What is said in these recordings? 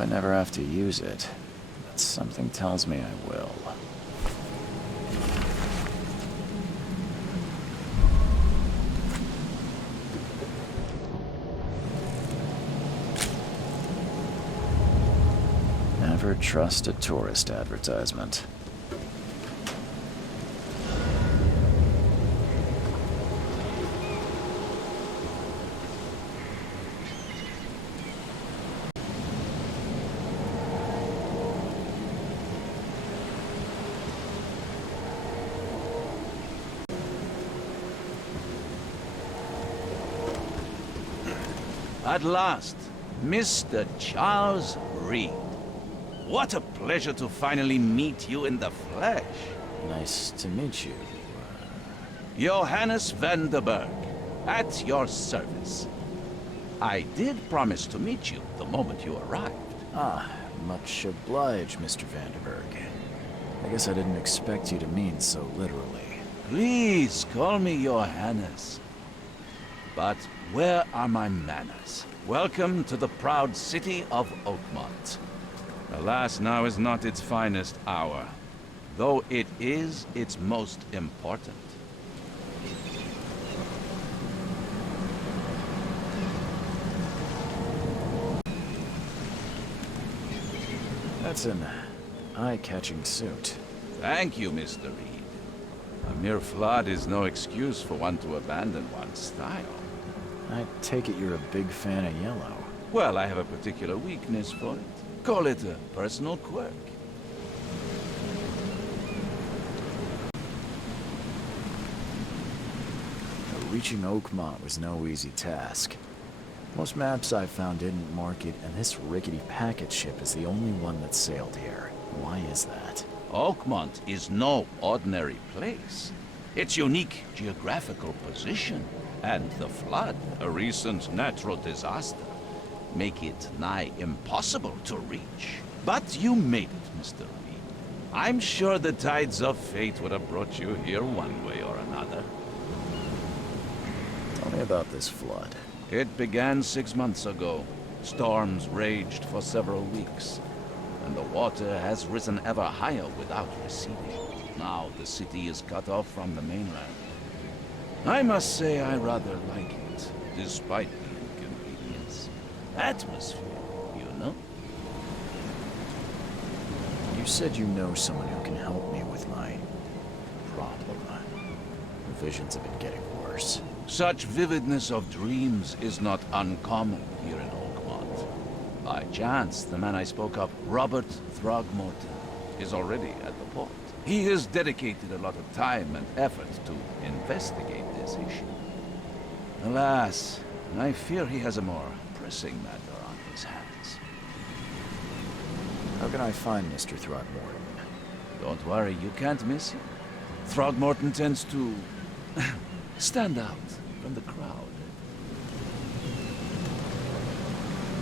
I never have to use it, but something tells me I will. Never trust a tourist advertisement. At last, Mr. Charles Reed. What a pleasure to finally meet you in the flesh. Nice to meet you. Johannes van der Berg, at your service. I did promise to meet you the moment you arrived. Ah, much obliged, Mr. Vanderberg. I guess I didn't expect you to mean so literally. Please call me Johannes. But where are my manners? Welcome to the proud city of Oakmont. Alas, now is not its finest hour, though it is its most important. That's an eye-catching suit. Thank you, Mr. Reed. A mere flood is no excuse for one to abandon one's style. I take it you're a big fan of yellow. Well, I have a particular weakness for it. Call it a personal quirk. Reaching Oakmont was no easy task. Most maps I found didn't mark it, and this rickety packet ship is the only one that sailed here. Why is that? Oakmont is no ordinary place. Its unique geographical position and the flood, a recent natural disaster, make it nigh impossible to reach. But you made it, Mr. Reed. I'm sure the tides of fate would have brought you here one way or another. Tell me about this flood. It began 6 months ago. Storms raged for several weeks, and the water has risen ever higher without receding. Now the city is cut off from the mainland. I must say I rather like it, despite the inconvenience. Atmosphere, you know? You said you know someone who can help me with my problem. The visions have been getting worse. Such vividness of dreams is not uncommon here in Oakmont. By chance, the man I spoke of, Robert Throgmorton, is already at the port. He has dedicated a lot of time and effort to investigate this issue. Alas, I fear he has a more pressing matter on his hands. How can I find Mr. Throgmorton? Don't worry, you can't miss him. Throgmorton tends to stand out from the crowd.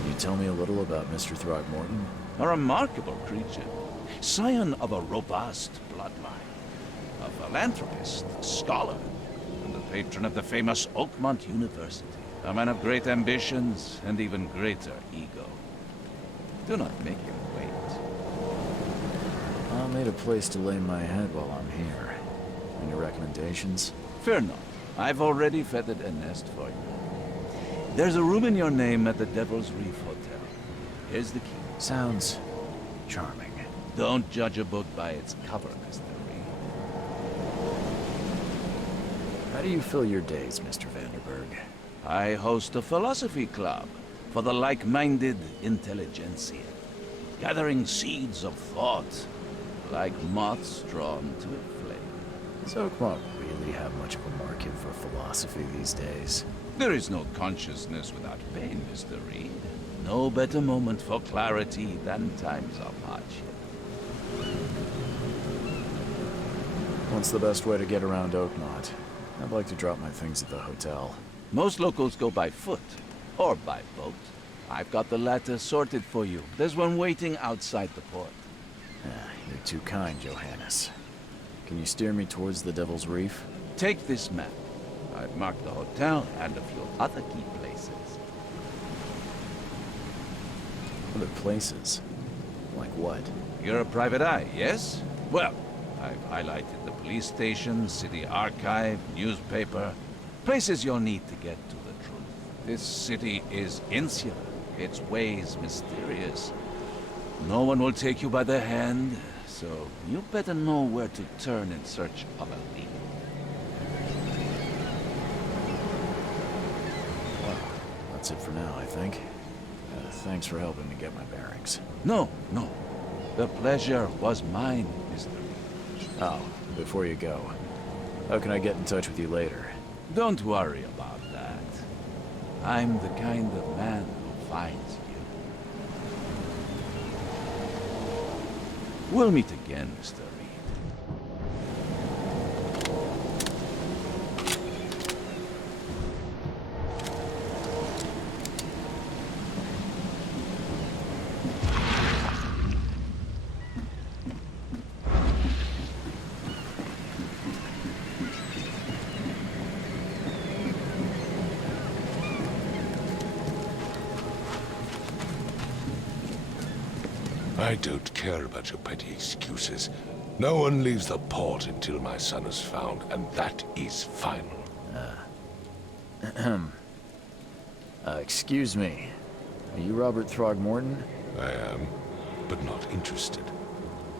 Can you tell me a little about Mr. Throgmorton? A remarkable creature. Scion of a robust bloodline. a philanthropist, a scholar, and the patron of the famous Oakmont University. A man of great ambitions and even greater ego. Do not make him wait. I'll need a place to lay my head while I'm here. Any recommendations? Fear not. I've already feathered a nest for you. There's a room in your name at the Devil's Reef Hotel. Here's the key. Sounds charming. Don't judge a book by its cover, Mr. Reed. How do you fill your days, Mr. Vanderberg? I host a philosophy club for the like-minded intelligentsia, gathering seeds of thought like moths drawn to a flame. Does Oakmont really have much of a market for philosophy these days? There is no consciousness without pain, Mr. Reed. No better moment for clarity than times of hardship. What's the best way to get around Oakmont? I'd like to drop my things at the hotel. Most locals go by foot, or by boat. I've got the latter sorted for you. There's one waiting outside the port. You're too kind, Johannes. Can you steer me towards the Devil's Reef? Take this map. I've marked the hotel and a few other key places. Other places? Like what? You're a private eye, yes? Well, I've highlighted the police station, city archive, newspaper. Places you'll need to get to the truth. This city is insular, its ways mysterious. No one will take you by the hand, so you better know where to turn in search of a lead. Well, that's it for now, I think. Thanks for helping me get my bearings. No. The pleasure was mine, Mr. Reed. Oh, before you go, how can I get in touch with you later? Don't worry about that. I'm the kind of man who finds you. We'll meet again, Mr. Reed. I don't care about your petty excuses. No one leaves the port until my son is found, and that is final. Excuse me. Are you Robert Throgmorton? I am, but not interested.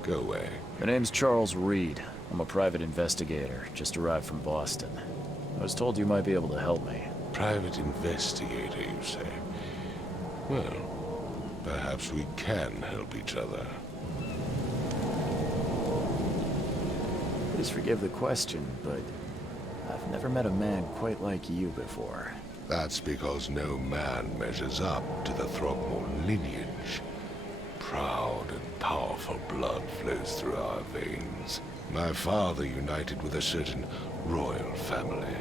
Go away. My name's Charles Reed. I'm a private investigator, just arrived from Boston. I was told you might be able to help me. Private investigator, you say? Well, perhaps we can help each other. Please forgive the question, but I've never met a man quite like you before. That's because no man measures up to the Throgmorton lineage. Proud and powerful blood flows through our veins. My father united with a certain royal family,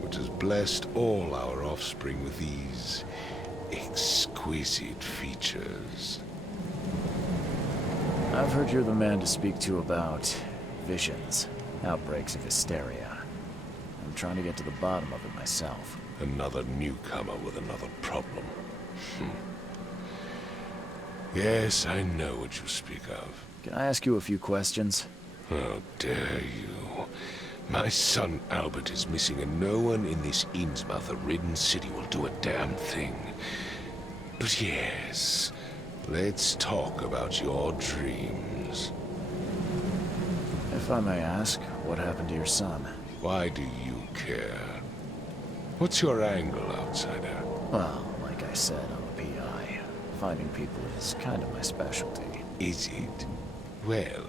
which has blessed all our offspring with these exquisite features. I've heard you're the man to speak to about visions, outbreaks of hysteria. I'm trying to get to the bottom of it myself. Another newcomer with another problem. Yes, I know what you speak of. Can I ask you a few questions? How dare you? My son Albert is missing, and no one in this Innsmouth-ridden city will do a damn thing. But yes, let's talk about your dreams. If I may ask, what happened to your son? Why do you care? What's your angle, outsider? Well, like I said, I'm a PI. Finding people is kind of my specialty. Is it? Well,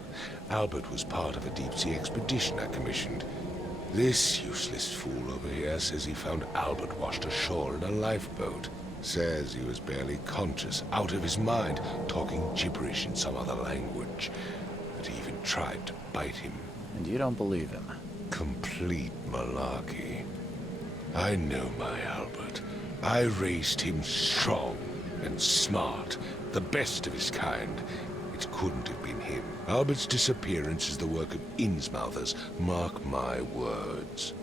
Albert was part of a deep-sea expedition I commissioned. This useless fool over here says he found Albert washed ashore in a lifeboat. Says he was barely conscious, out of his mind, talking gibberish in some other language. That he even tried to bite him. And you don't believe him? Complete malarkey. I know my Albert. I raised him strong and smart, the best of his kind. It couldn't have been him. Albert's disappearance is the work of Innsmouthers. Mark my words.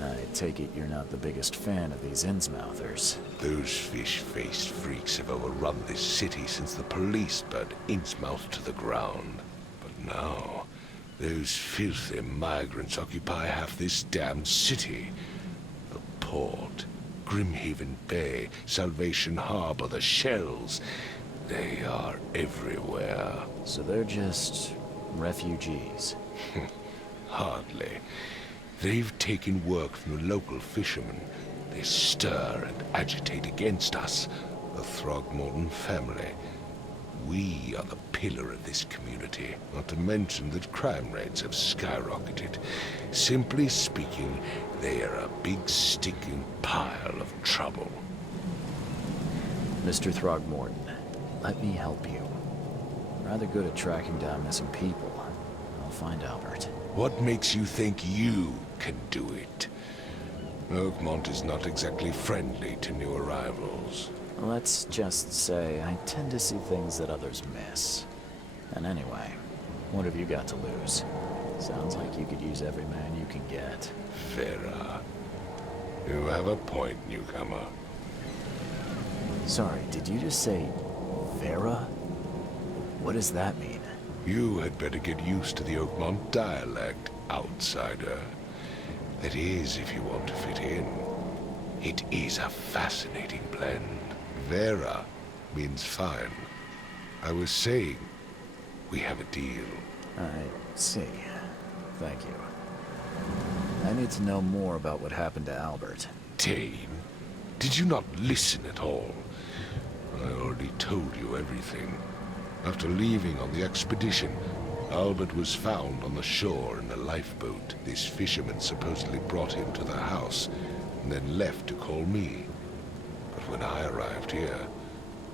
I take it you're not the biggest fan of these Innsmouthers. Those fish-faced freaks have overrun this city since the police burned Innsmouth to the ground. But now, those filthy migrants occupy half this damned city. The port, Grimhaven Bay, Salvation Harbor, the shells. They are everywhere. So they're just refugees. Hardly. They've taken work from the local fishermen. They stir and agitate against us, the Throgmorton family. We are the pillar of this community, not to mention that crime rates have skyrocketed. Simply speaking, they are a big stinking pile of trouble. Mr. Throgmorton, let me help you. I'm rather good at tracking down missing people. I'll find Albert. What makes you think you can do it? Oakmont is not exactly friendly to new arrivals. Let's just say I tend to see things that others miss. And anyway, what have you got to lose? Sounds like you could use every man you can get. Vera. You have a point, newcomer. Sorry, did you just say Vera? What does that mean? You had better get used to the Oakmont dialect, outsider. That is, if you want to fit in. It is a fascinating blend. Vera means fine. I was saying, we have a deal. I see. Thank you. I need to know more about what happened to Albert. Tane, did you not listen at all? I already told you everything. After leaving on the expedition, Albert was found on the shore in a lifeboat. This fisherman supposedly brought him to the house, and then left to call me. But when I arrived here,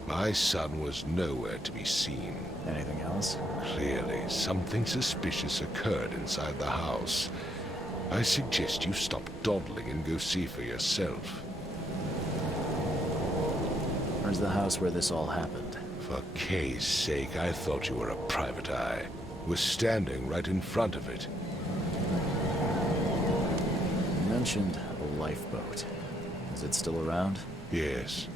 my son was nowhere to be seen. Anything else? Clearly, something suspicious occurred inside the house. I suggest you stop dawdling and go see for yourself. Where's the house where this all happened? For Kay's sake, I thought you were a private eye. Was standing right in front of it. You mentioned a lifeboat. Is it still around? Yes.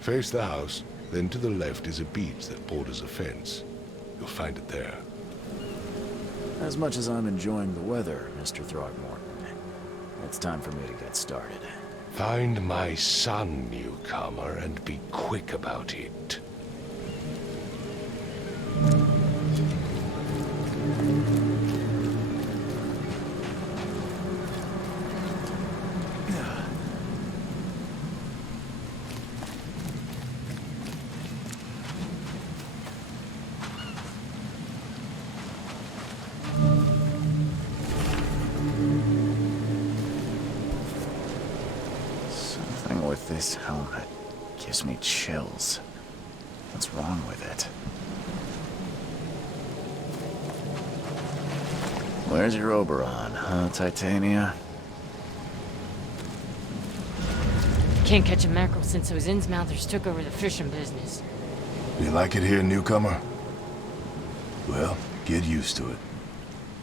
Face the house, then to the left is a beach that borders a fence. You'll find it there. As much as I'm enjoying the weather, Mr. Throgmorton, it's time for me to get started. Find my son, newcomer, and be quick about it. Something with this helmet gives me chills. What's wrong with it? Where's your Oberon, huh, Titania? Can't catch a mackerel since those Innsmouthers took over the fishing business. You like it here, newcomer? Well, get used to it.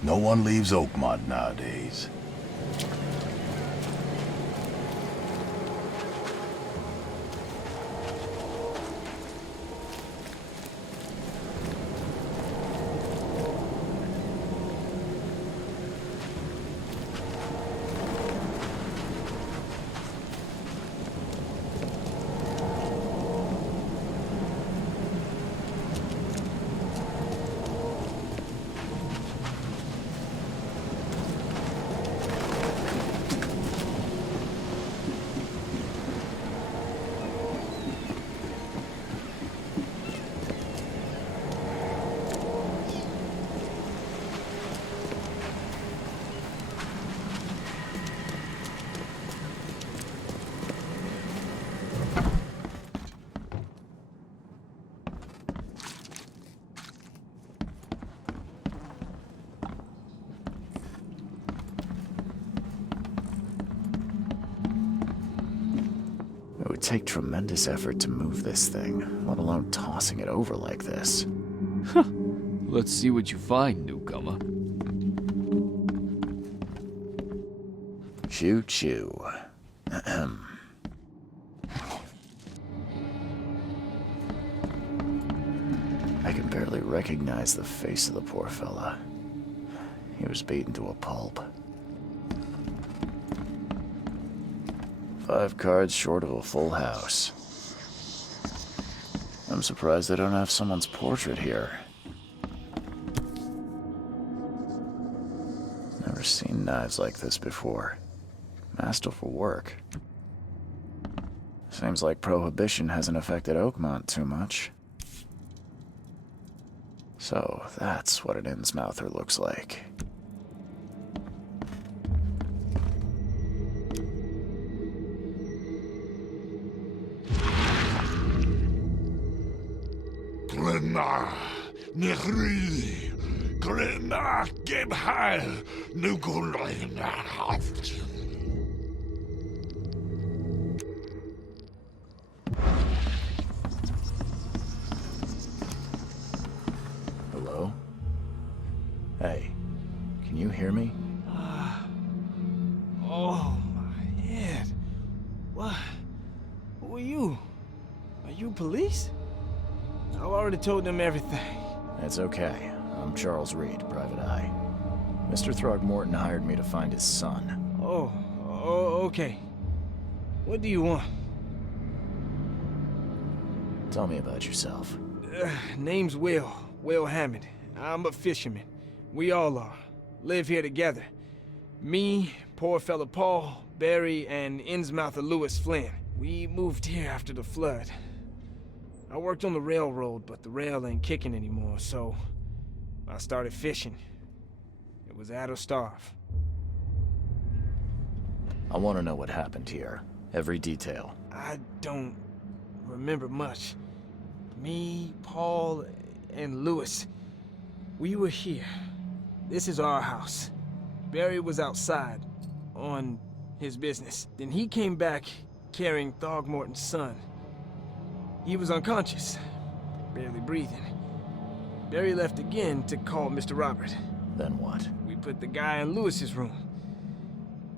No one leaves Oakmont nowadays. would take tremendous effort to move this thing, let alone tossing it over like this. Let's see what you find, newcomer. Choo choo. Ahem. I can barely recognize the face of the poor fella. He was beaten to a pulp. 5 cards short of a full house. I'm surprised they don't have someone's portrait here. Never seen knives like this before. Masterful work. Seems like Prohibition hasn't affected Oakmont too much. So, that's what an Innsmouther looks like. Glement, Nechri, Glement, Gebheil, Nugulenhaft. Hello? Hey, can you hear me? Oh, my head. What? Who are you? Are you police? I've already told them everything. It's okay. I'm Charles Reed, Private Eye. Mr. Throgmorton hired me to find his son. Oh, okay. What do you want? Tell me about yourself. Name's Will Hammond. I'm a fisherman. We all are. Live here together. Me, poor fella Paul, Barry, and Innsmouther Lewis Flynn. We moved here after the flood. I worked on the railroad, but the rail ain't kicking anymore, so I started fishing. It was out of starve. I want to know what happened here. Every detail. I don't remember much. Me, Paul, and Lewis, we were here. This is our house. Barry was outside, on his business. Then he came back carrying Throgmorton's son. He was unconscious, barely breathing. Barry left again to call Mr. Robert. Then what? We put the guy in Lewis's room.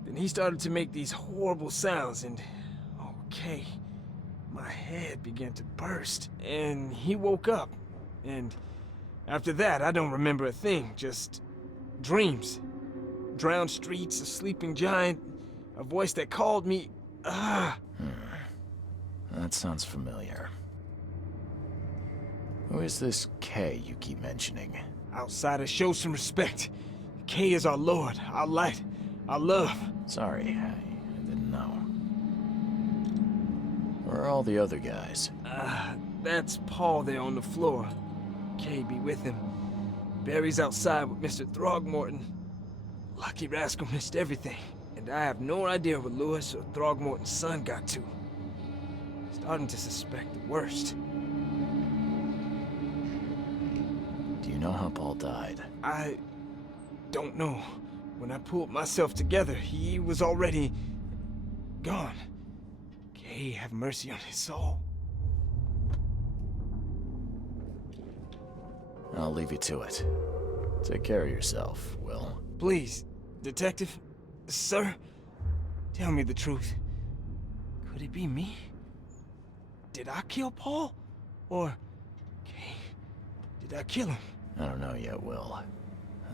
Then he started to make these horrible sounds and... okay, my head began to burst. And he woke up. And after that, I don't remember a thing, just dreams. Drowned streets, a sleeping giant, a voice that called me... That sounds familiar. Who is this K you keep mentioning? Outsiders, show some respect. K is our lord, our light, our love. Sorry, I didn't know. Where are all the other guys? That's Paul there on the floor. K be with him. Barry's outside with Mr. Throgmorton. Lucky rascal missed everything. And I have no idea what Lewis or Throgmorton's son got to. Starting to suspect the worst. Do you know how Paul died? I don't know. When I pulled myself together, he was already gone. Kay, have mercy on his soul. I'll leave you to it. Take care of yourself, Will. Please, detective, sir, tell me the truth. Could it be me? Did I kill Paul? Or, Kay, did I kill him? I don't know yet, Will.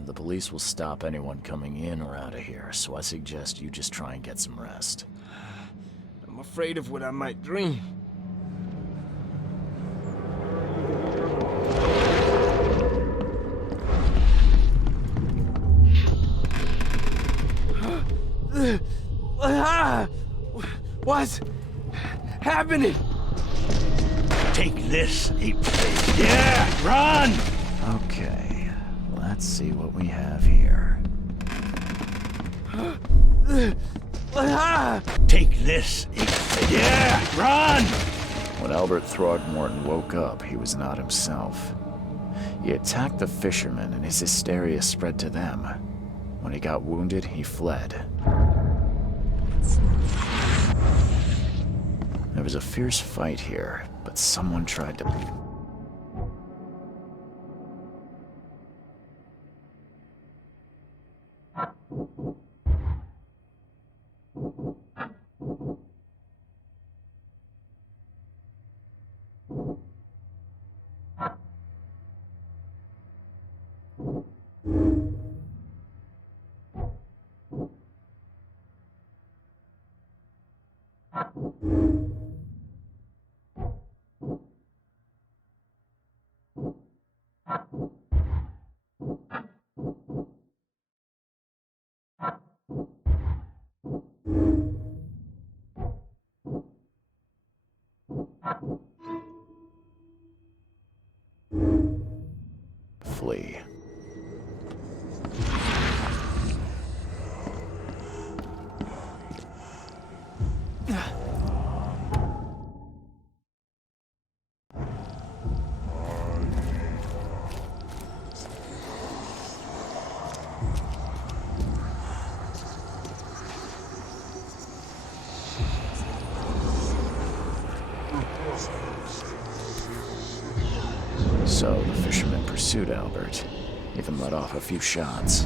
The police will stop anyone coming in or out of here, so I suggest you just try and get some rest. I'm afraid of what I might dream. What's happening? Take this, ape-face. Yeah, run! Okay, let's see what we have here. Take this, ape-face. Yeah, run! When Albert Throgmorton woke up, he was not himself. He attacked the fishermen, and his hysteria spread to them. When he got wounded, he fled. There was a fierce fight here, but someone tried to... flee. So the fisherman pursued Albert, even let off a few shots.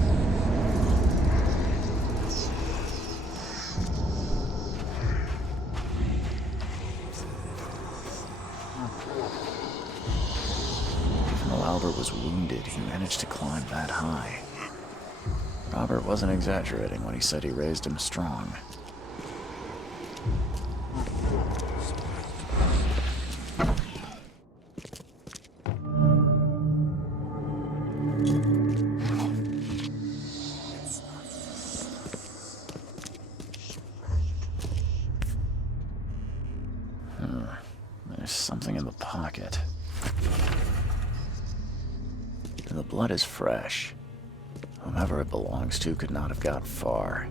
Even though Albert was wounded, he managed to climb that high. Robert wasn't exaggerating when he said he raised him strong. There's something in the pocket. The blood is fresh. Whomever it belongs to could not have got far.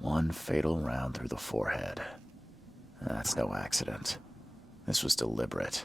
One fatal round through the forehead. That's no accident. This was deliberate.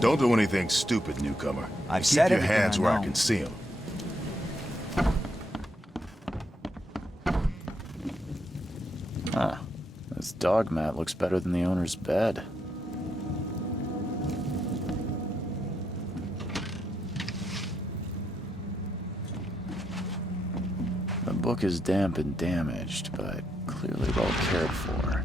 Don't do anything stupid, newcomer. I've Keep said your everything hands I where I know. can see them. Huh. This dog mat looks better than the owner's bed. The book is damp and damaged, but clearly well cared for.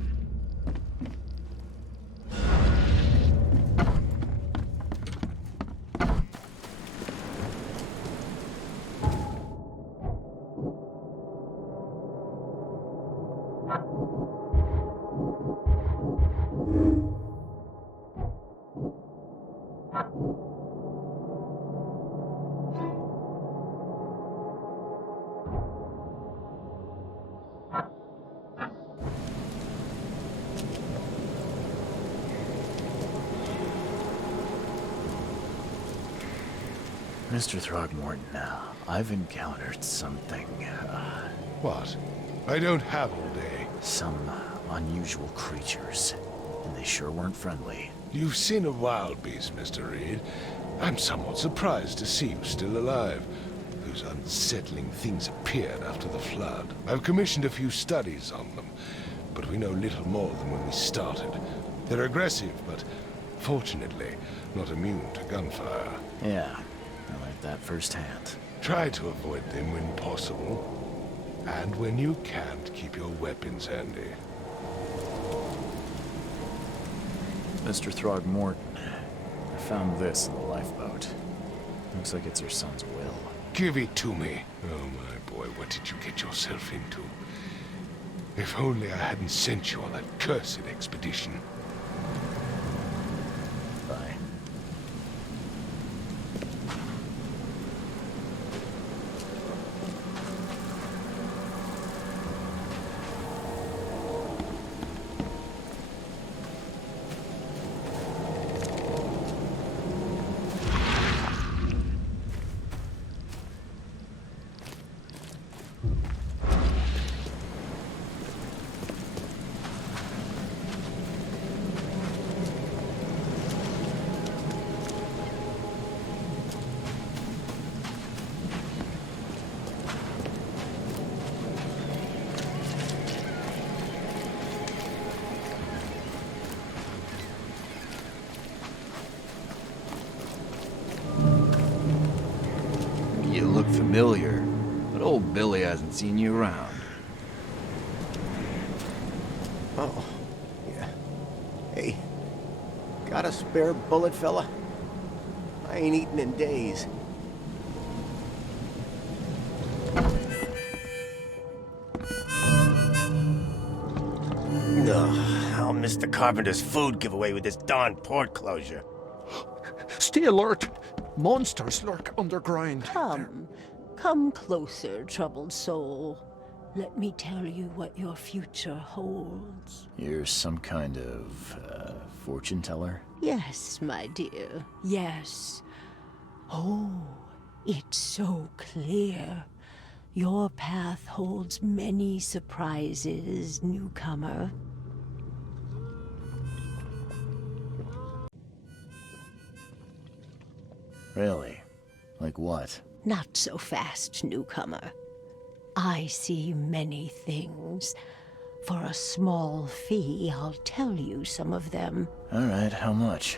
Mr. Throgmorton, I've encountered something, What? I don't have all day. some unusual creatures. and they sure weren't friendly. You've seen a wild beast, Mr. Reed. I'm somewhat surprised to see you still alive. Those unsettling things appeared after the flood. I've commissioned a few studies on them, but we know little more than when we started. They're aggressive, but fortunately not immune to gunfire. Yeah, I learned that firsthand. Try to avoid them when possible, and when you can't, keep your weapons handy. Mr. Throgmorton, I found this in the lifeboat. Looks like it's your son's will. Give it to me. Oh my boy, what did you get yourself into? If only I hadn't sent you on that cursed expedition. Bye. You look familiar, but old Billy hasn't seen you around. Oh, yeah. Hey, got a spare bullet, fella? I ain't eaten in days. Ugh, I'll miss the carpenter's food giveaway with this darn port closure. Stay alert! Monsters lurk underground. Come closer, troubled soul. Let me tell you what your future holds. You're some kind of, fortune teller? Yes, my dear, yes. Oh, it's so clear. Your path holds many surprises, newcomer. Really? Like what? Not so fast, newcomer. I see many things. For a small fee, I'll tell you some of them. All right, how much?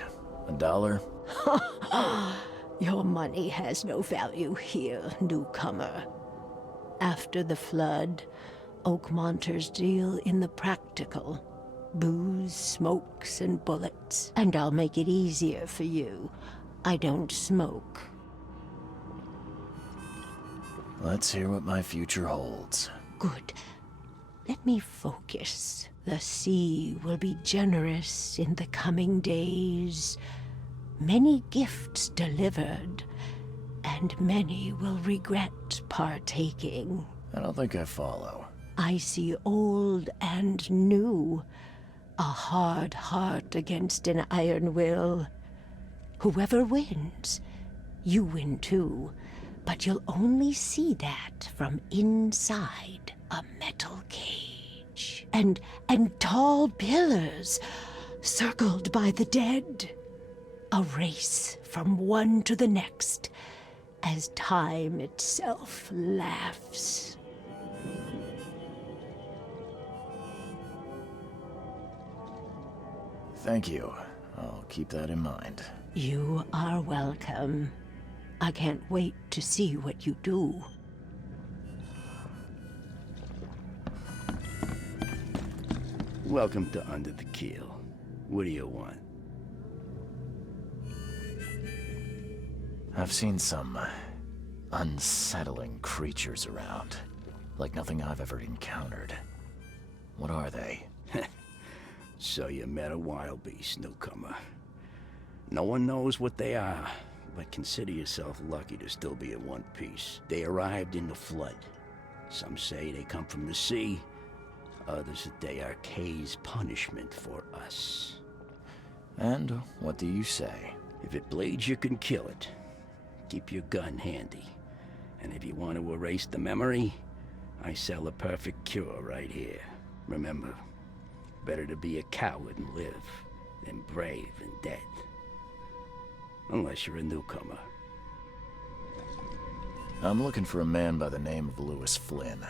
$1? Your money has no value here, newcomer. After the flood, Oakmonters deal in the practical. Booze, smokes, and bullets. And I'll make it easier for you. I don't smoke. Let's hear what my future holds. Good. Let me focus. The sea will be generous in the coming days. Many gifts delivered, and many will regret partaking. I don't think I follow. I see old and new. A hard heart against an iron will. Whoever wins, you win too. But you'll only see that from inside a metal cage. And tall pillars, circled by the dead. A race from one to the next, as time itself laughs. Thank you. I'll keep that in mind. You are welcome. I can't wait to see what you do. Welcome to Under the Keel. What do you want? I've seen some unsettling creatures around. Like nothing I've ever encountered. What are they? So you met a wild beast, newcomer. No one knows what they are, but consider yourself lucky to still be in one piece. They arrived in the flood. Some say they come from the sea. Others that they are Kay's punishment for us. And what do you say? If it bleeds, you can kill it. Keep your gun handy. And if you want to erase the memory, I sell a perfect cure right here. Remember, Better to be a coward and live than brave and dead. Unless you're a newcomer. I'm looking for a man by the name of Lewis Flynn.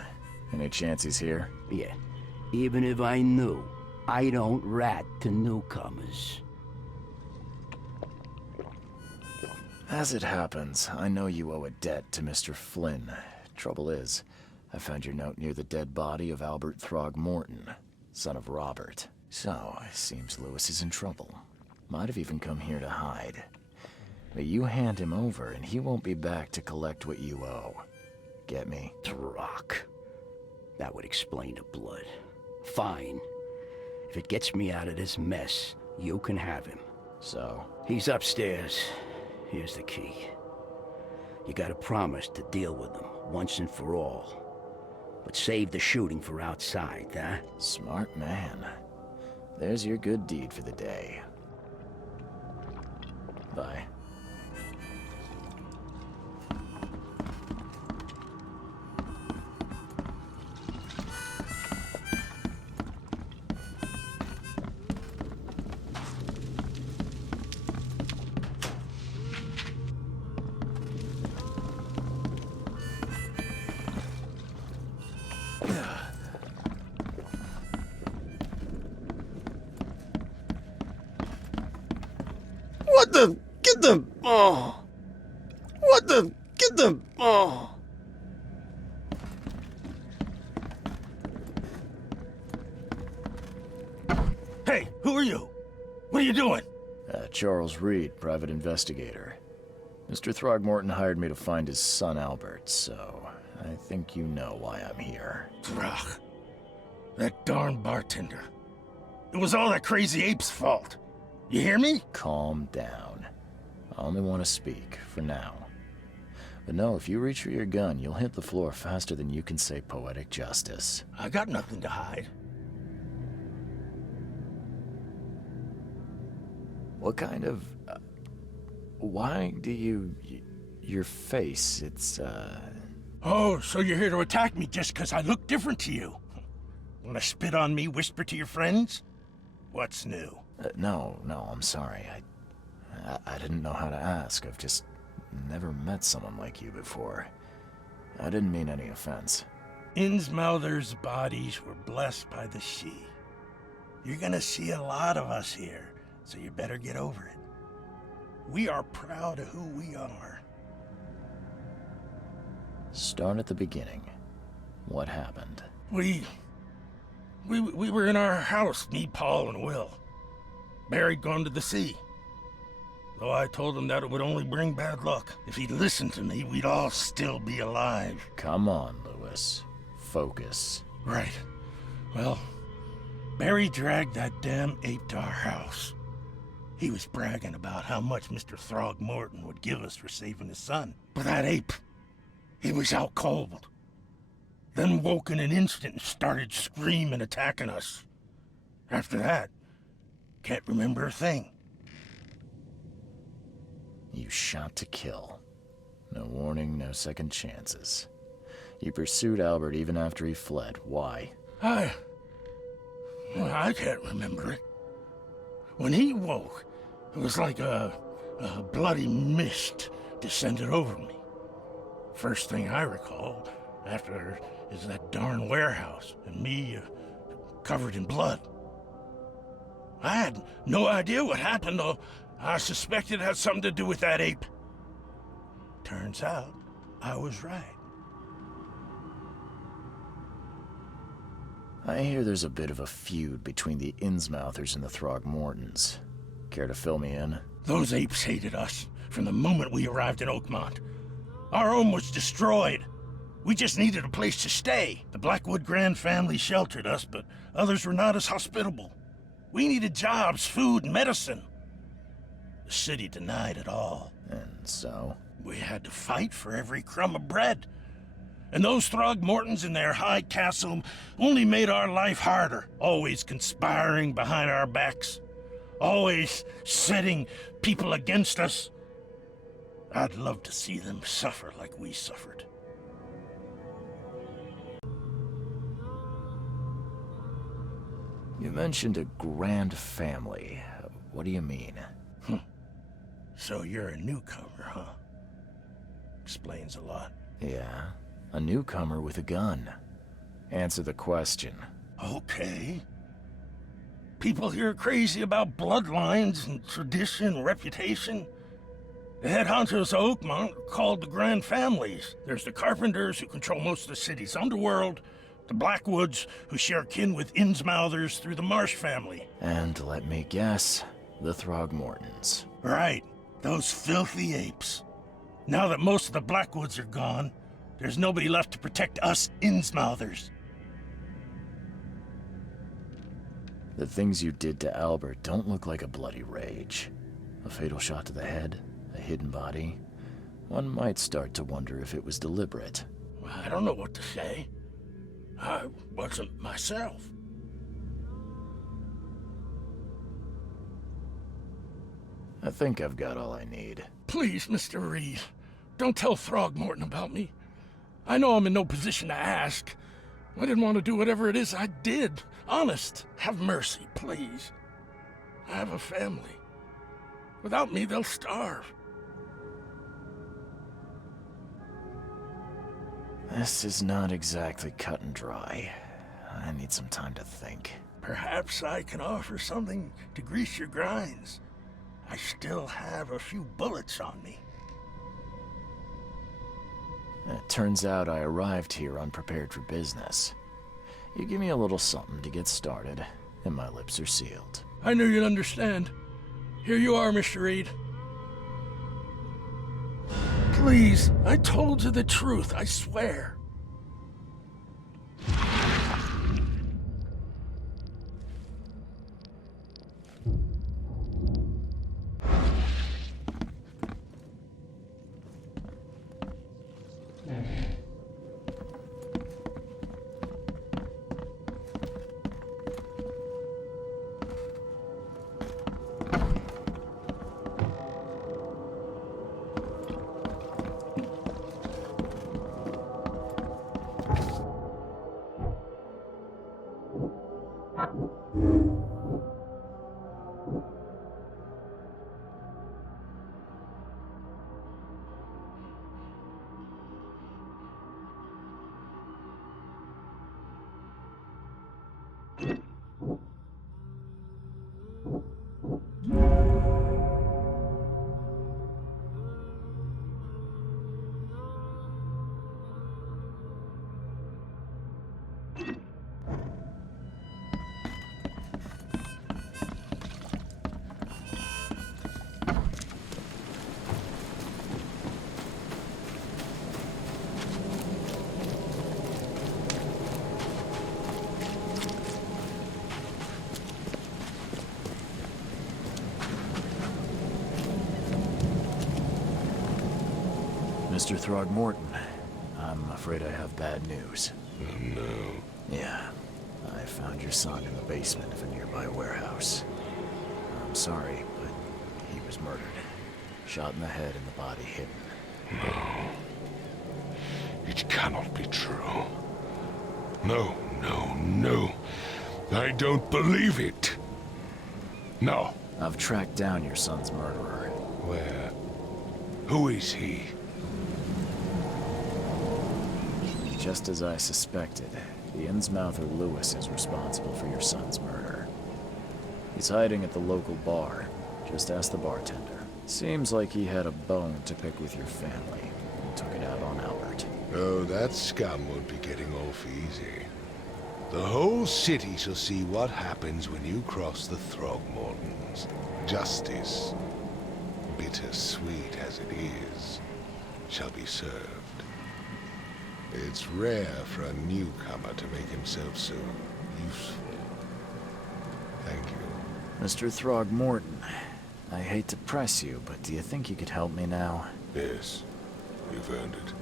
Any chance he's here? Yeah. Even if I knew, I don't rat to newcomers. As it happens, I know you owe a debt to Mr. Flynn. Trouble is, I found your note near the dead body of Albert Throgmorton, son of Robert. So, it seems Lewis is in trouble. Might have even come here to hide. But you hand him over, and he won't be back to collect what you owe. Get me? Throg. That would explain the blood. Fine. If it gets me out of this mess, you can have him. So? He's upstairs. Here's the key. You gotta promise to deal with him, once and for all. But save the shooting for outside, huh? Smart man. There's your good deed for the day. Bye. What the? Get them! Oh! What the? Get them! Oh! Hey, who are you? What are you doing? Charles Reed, private investigator. Mr. Throgmorton hired me to find his son Albert, so I think you know why I'm here. Throg. That darn bartender. It was all that crazy ape's fault. You hear me? Calm down. I only want to speak, for now. But no, if you reach for your gun, you'll hit the floor faster than you can say poetic justice. I got nothing to hide. What kind of... why do you... your face, it's, Oh, so you're here to attack me just because I look different to you? Wanna spit on me, whisper to your friends? What's new? No, I'm sorry. I didn't know how to ask. I've just never met someone like you before. I didn't mean any offense. Innsmouther's bodies were blessed by the sea. You're gonna see a lot of us here, so you better get over it. We are proud of who we are. Start at the beginning. What happened? We were in our house, me, Paul, and Will. Barry'd gone to the sea. Though I told him that it would only bring bad luck. If he'd listened to me, we'd all still be alive. Come on, Lewis. Focus. Right. Well, Barry dragged that damn ape to our house. He was bragging about how much Mr. Throgmorton would give us for saving his son. But that ape, he was out cold. Then woke in an instant and started screaming, attacking us. After that, can't remember a thing. You shot to kill. No warning, no second chances. You pursued Albert even after he fled. Why? I can't remember it. When he woke, it was like a bloody mist descended over me. First thing I recall after is that darn warehouse and me covered in blood. I had no idea what happened, though I suspected it had something to do with that ape. Turns out, I was right. I hear there's a bit of a feud between the Innsmouthers and the Throgmortons. Care to fill me in? Those apes hated us from the moment we arrived in Oakmont. Our home was destroyed. We just needed a place to stay. The Blackwood Grand family sheltered us, but others were not as hospitable. We needed jobs, food, and medicine. The city denied it all. And so? We had to fight for every crumb of bread. And those Throgmortons in their high castle only made our life harder, always conspiring behind our backs, always setting people against us. I'd love to see them suffer like we suffered. You mentioned a grand family. What do you mean? So you're a newcomer, huh? Explains a lot. Yeah, a newcomer with a gun. Answer the question. Okay. People here are crazy about bloodlines and tradition and reputation. The head honchos of Oakmont are called the Grand Families. There's the Carpenters, who control most of the city's underworld, the Blackwoods, who share kin with Innsmouthers through the Marsh family. And let me guess, the Throgmortons. Right, those filthy apes. Now that most of the Blackwoods are gone, there's nobody left to protect us Innsmouthers. The things you did to Albert don't look like a bloody rage. A fatal shot to the head, a hidden body. One might start to wonder if it was deliberate. I don't know what to say. I wasn't myself. I think I've got all I need. Please, Mr. Reed, don't tell Throgmorton about me. I know I'm in no position to ask. I didn't want to do whatever it is I did. Honest, have mercy, please. I have a family. Without me, they'll starve. This is not exactly cut and dry. I need some time to think. Perhaps I can offer something to grease your grinds. I still have a few bullets on me. It turns out I arrived here unprepared for business. You give me a little something to get started, and my lips are sealed. I knew you'd understand. Here you are, Mr. Reed. Please, I told you the truth, I swear. Mr. Throgmorton, I'm afraid I have bad news. Oh, no. Yeah, I found your son in the basement of a nearby warehouse. I'm sorry, but he was murdered. Shot in the head and the body hidden. No. It cannot be true. No, no, no. I don't believe it. No. I've tracked down your son's murderer. Where? Who is he? Just as I suspected, the Innsmouther Lewis is responsible for your son's murder. He's hiding at the local bar. Just ask the bartender. Seems like he had a bone to pick with your family and took it out on Albert. Oh, that scum won't be getting off easy. The whole city shall see what happens when you cross the Throgmortons. Justice, bitter-sweet as it is, shall be served. It's rare for a newcomer to make himself so useful. Thank you. Mr. Throgmorton, I hate to press you, but do you think you could help me now? Yes, you've earned it.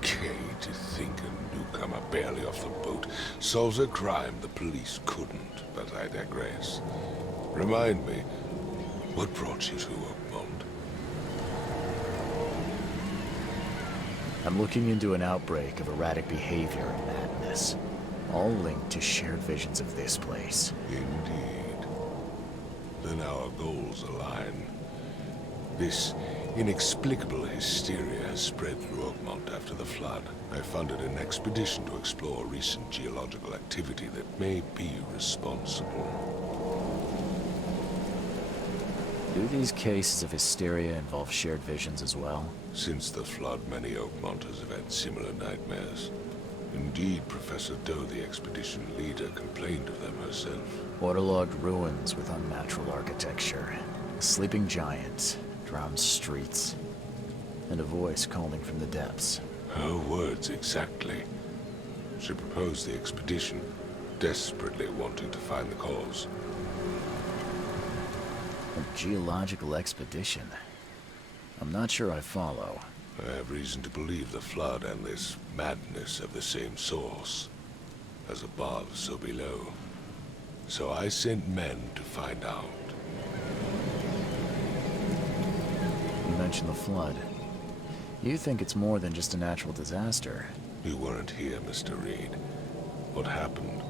Gay to think a newcomer barely off the boat solves a crime the police couldn't, but I digress. Remind me, what brought you to Oakmont? I'm looking into an outbreak of erratic behavior and madness. all linked to shared visions of this place. Indeed. Then our goals align. This inexplicable hysteria has spread through Oakmont after the flood. I funded an expedition to explore recent geological activity that may be responsible. Do these cases of hysteria involve shared visions as well? Since the flood, many Oakmonters have had similar nightmares. Indeed, Professor Doe, the expedition leader, complained of them herself. Waterlogged ruins with unnatural architecture, a sleeping giant, drowned streets, and a voice calling from the depths. Her words exactly. She proposed the expedition, desperately wanting to find the cause. A geological expedition? I'm not sure I follow. I have reason to believe the flood and this madness have the same source. As above, so below. So I sent men to find out. You mentioned the flood. You think it's more than just a natural disaster. You weren't here, Mr. Reed. What happened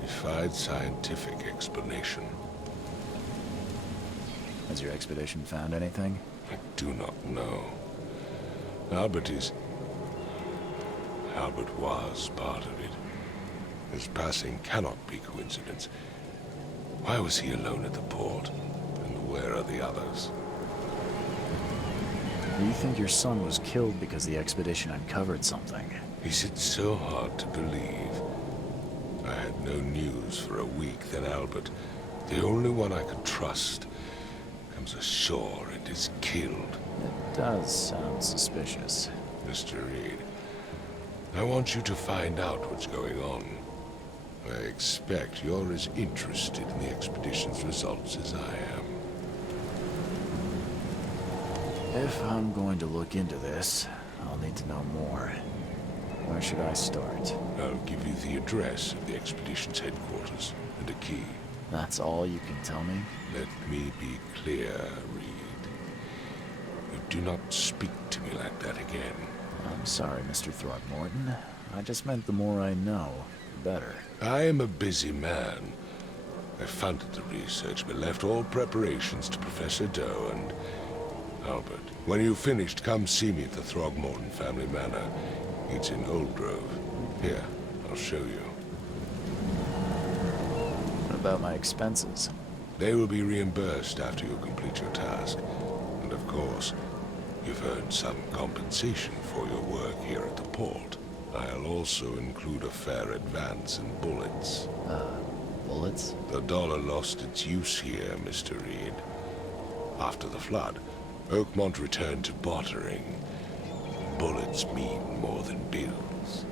defied scientific explanation. Has your expedition found anything? I do not know. Albert was part of it. His passing cannot be coincidence. Why was he alone at the port? And where are the others? Do you think your son was killed because the expedition uncovered something? Is it so hard to believe? I had no news for a week, then Albert, the only one I could trust, comes ashore and is killed. It does sound suspicious. Mr. Reed, I want you to find out what's going on. I expect you're as interested in the expedition's results as I am. If I'm going to look into this, I'll need to know more. Where should I start? I'll give you the address of the expedition's headquarters and a key. That's all you can tell me? Let me be clear, Reed. You do not speak to me like that again. I'm sorry, Mr. Throckmorton. I just meant the more I know, the better. I am a busy man. I funded the research, but left all preparations to Professor Doe and Albert. When you've finished, come see me at the Throgmorton family manor. It's in Old Grove. Here, I'll show you. What about my expenses? They will be reimbursed after you complete your task. And of course, you've earned some compensation for your work here at the port. I'll also include a fair advance in bullets. Bullets? The dollar lost its use here, Mr. Reed. After the flood, Oakmont returned to bartering. Bullets mean more than bills.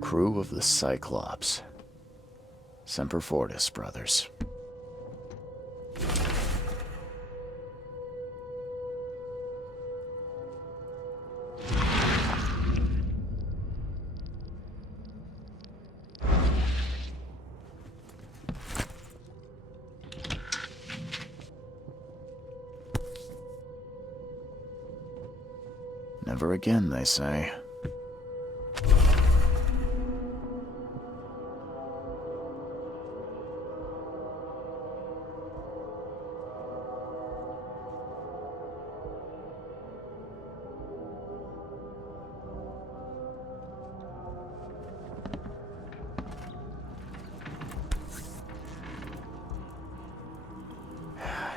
Crew of the Cyclops. Semper Fortis, brothers. Never again, they say.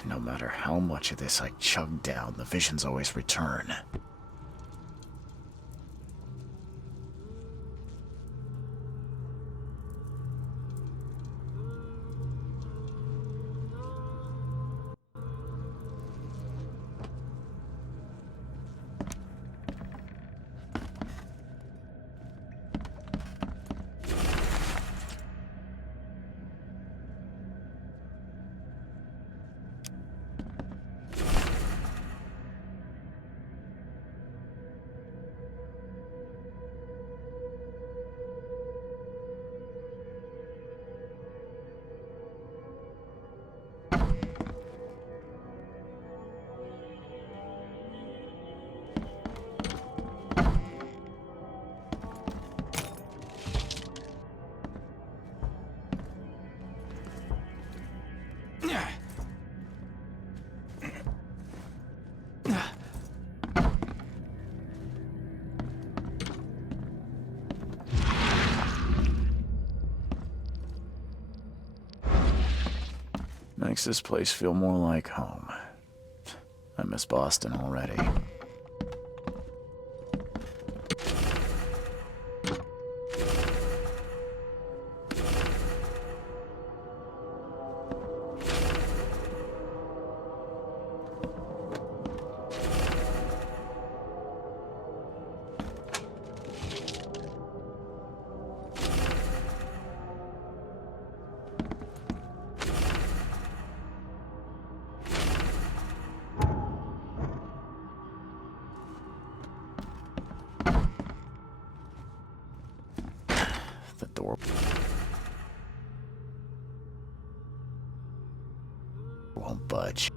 No matter how much of this I chug down, the visions always return. Makes this place feel more like home. I miss Boston already. The door won't budge.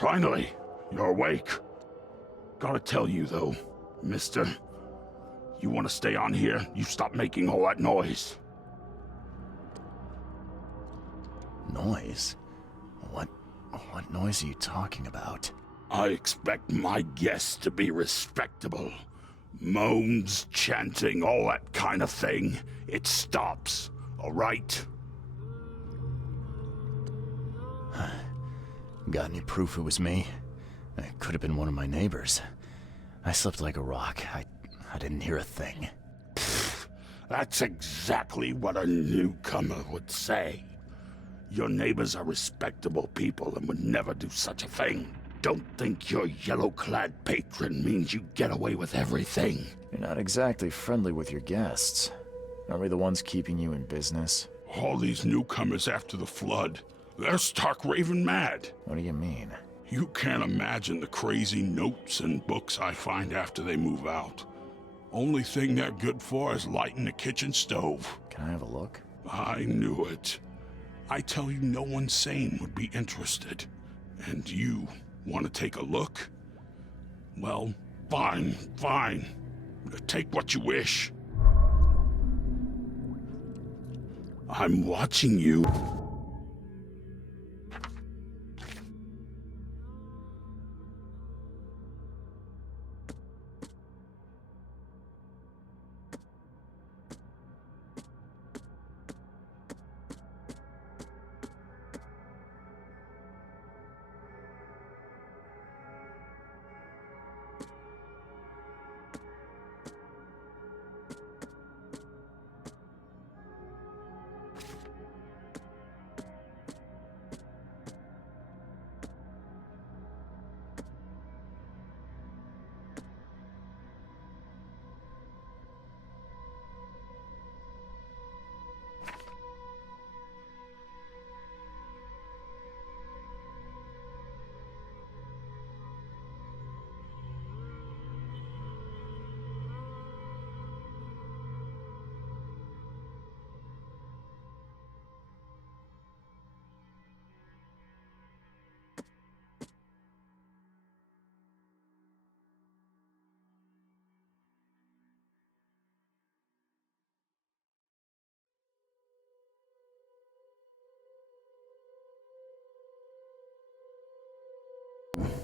Finally, you're awake. Gotta tell you, though, mister, you want to stay on here, you stop making all that noise. Noise? What noise are you talking about? I expect my guests to be respectable. Moans, chanting, all that kind of thing. It stops, all right? Got any proof it was me? It could have been one of my neighbors. I slept like a rock. I didn't hear a thing. That's exactly what a newcomer would say. Your neighbors are respectable people and would never do such a thing. Don't think your yellow-clad patron means you get away with everything. You're not exactly friendly with your guests. Aren't we the ones keeping you in business? All these newcomers after the flood, they're stark raving mad. What do you mean? You can't imagine the crazy notes and books I find after they move out. Only thing they're good for is lighting the kitchen stove. Can I have a look? I knew it. I tell you, no one sane would be interested. And you want to take a look? Well, fine. Take what you wish. I'm watching you.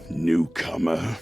Newcomer.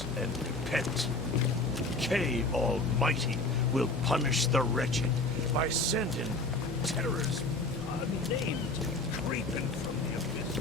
sins and repent. K Almighty will punish the wretched by sending terrors unnamed creeping from the abyss.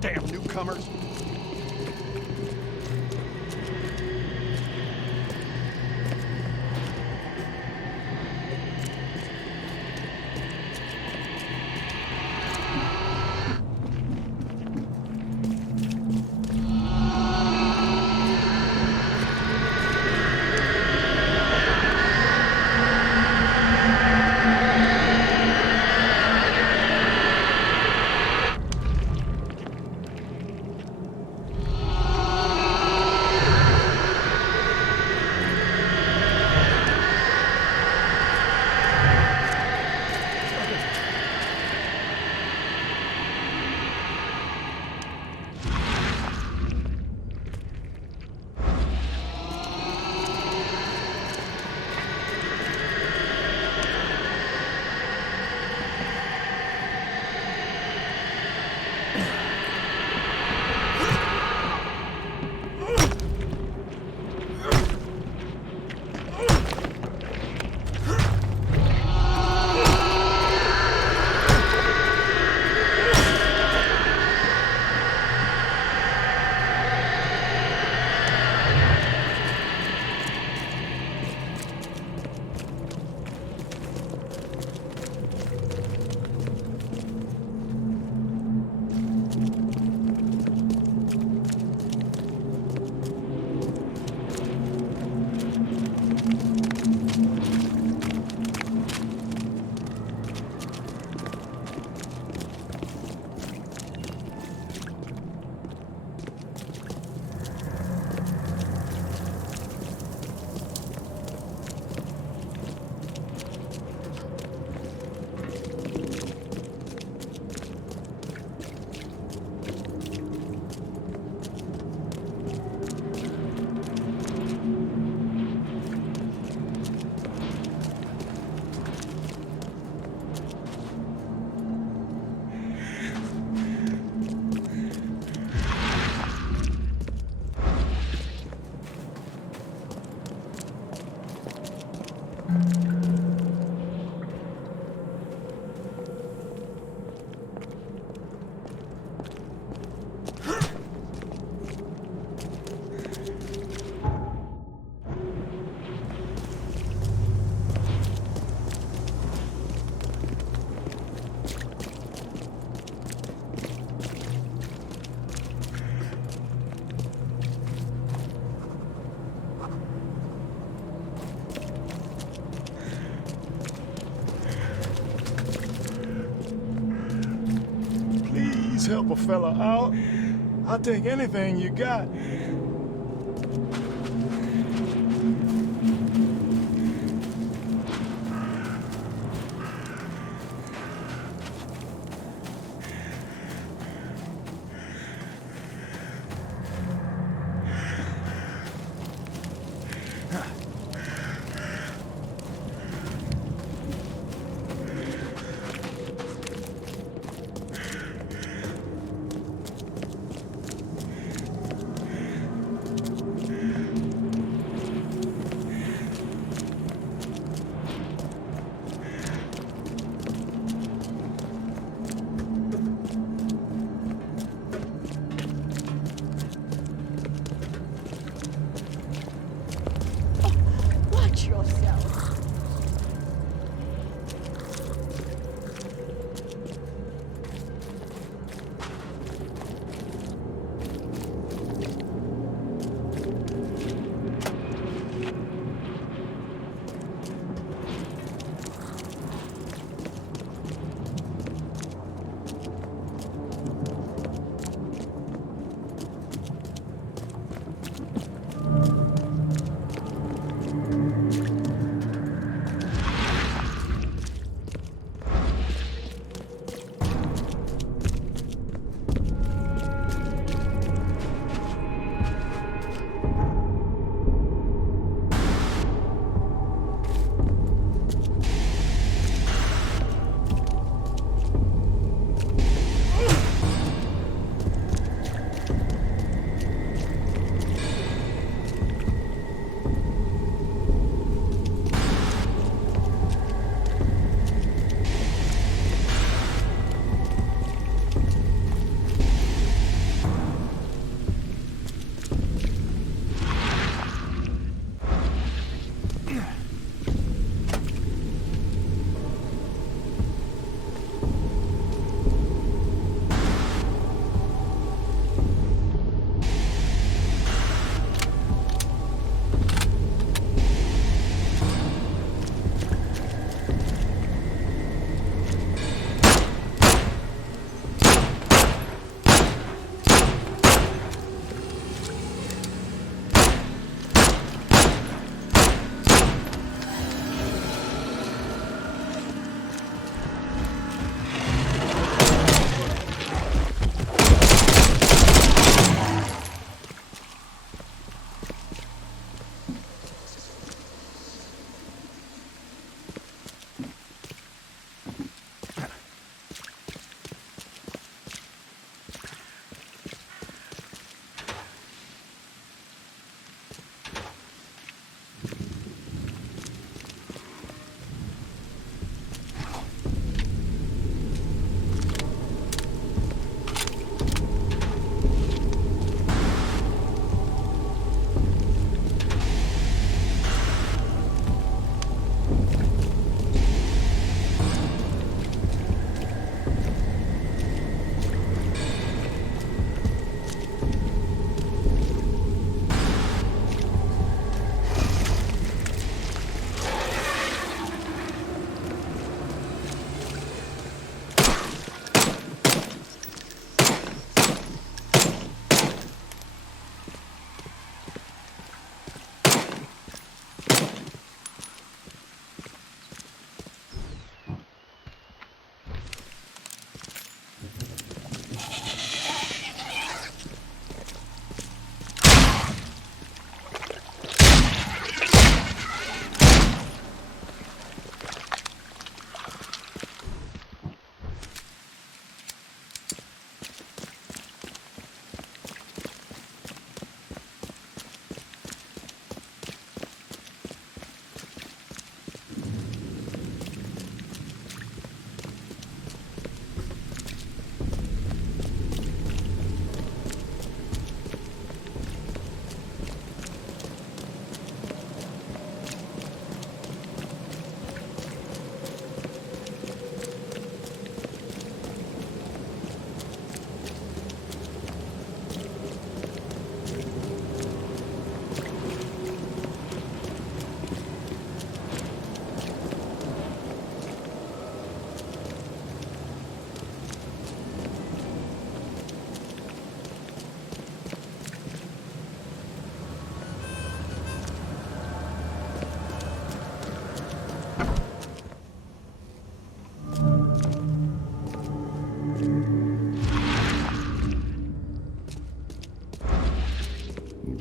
Damn newcomers! Please help a fella out. I'll take anything you got.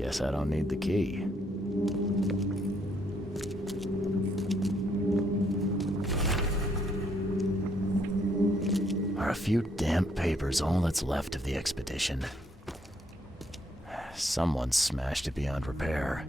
Guess I don't need the key. Are a few damp papers all that's left of the expedition? Someone smashed it beyond repair.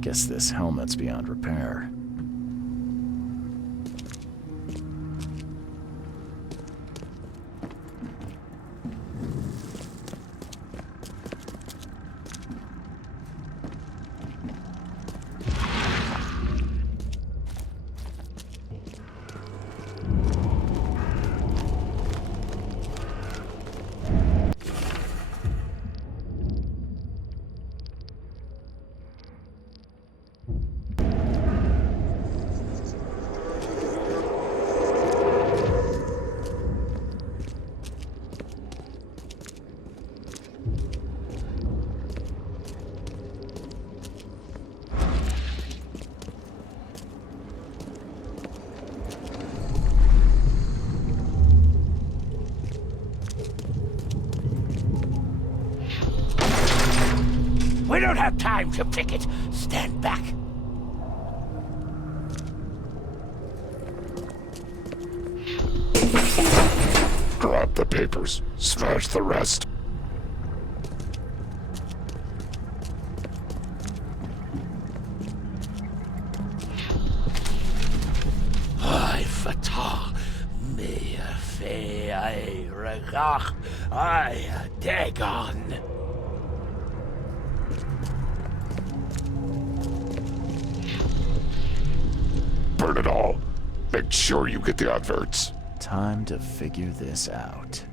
Guess this helmet's beyond repair. We don't have time to pick it. Stand back. Drop the papers. Smash the rest. I fatah me fe I regach I dagon. Burn it all. Make sure you get the adverts. Time to figure this out.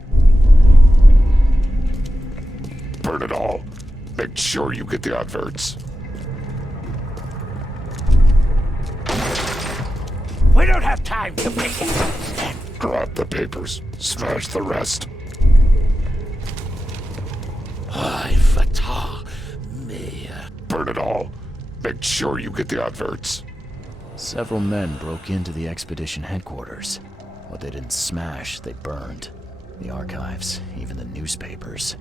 Burn it all. Make sure you get the adverts. We don't have time to pick it. Drop the papers. Smash the rest. I fatah me. Burn it all. Make sure you get the adverts. Several men broke into the expedition headquarters. What they didn't smash, they burned. The archives, even the newspapers.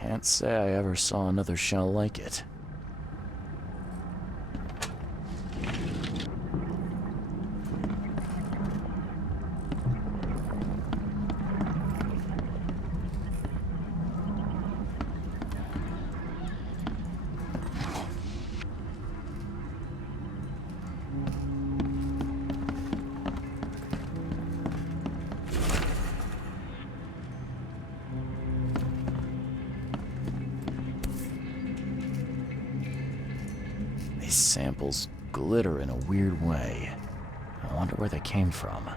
Can't say I ever saw another shell like it. These samples glitter in a weird way. I wonder where they came from.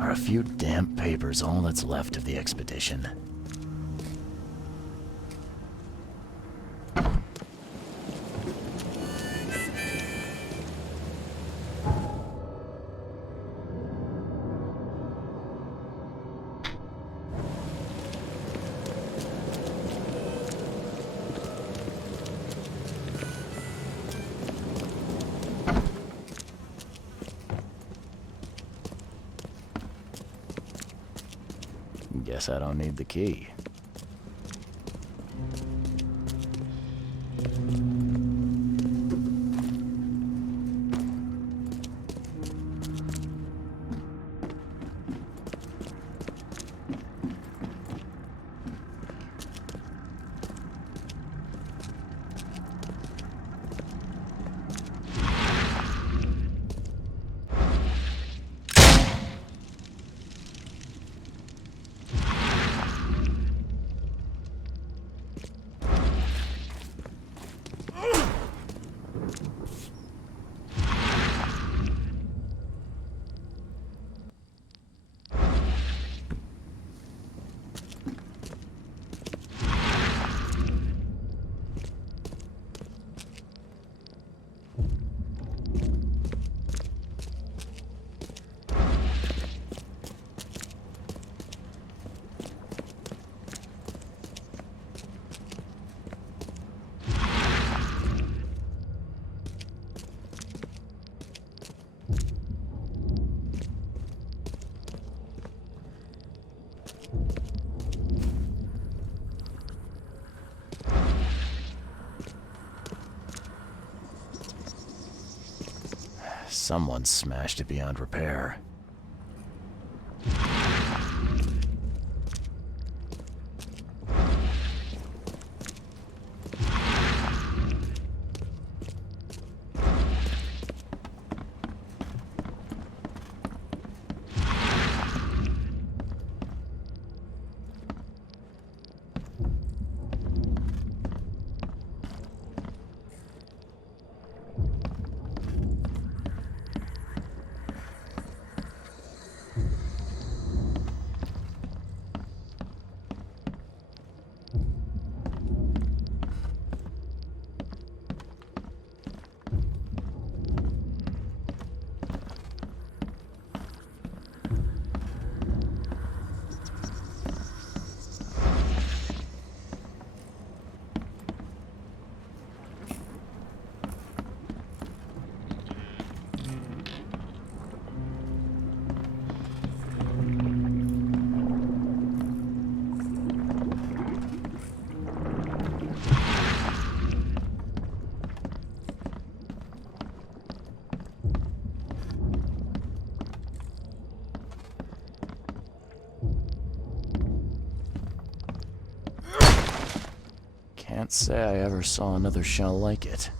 Are a few damp papers all that's left of the expedition? Guess I don't need the key. Someone smashed it beyond repair. Can't say I ever saw another shell like it.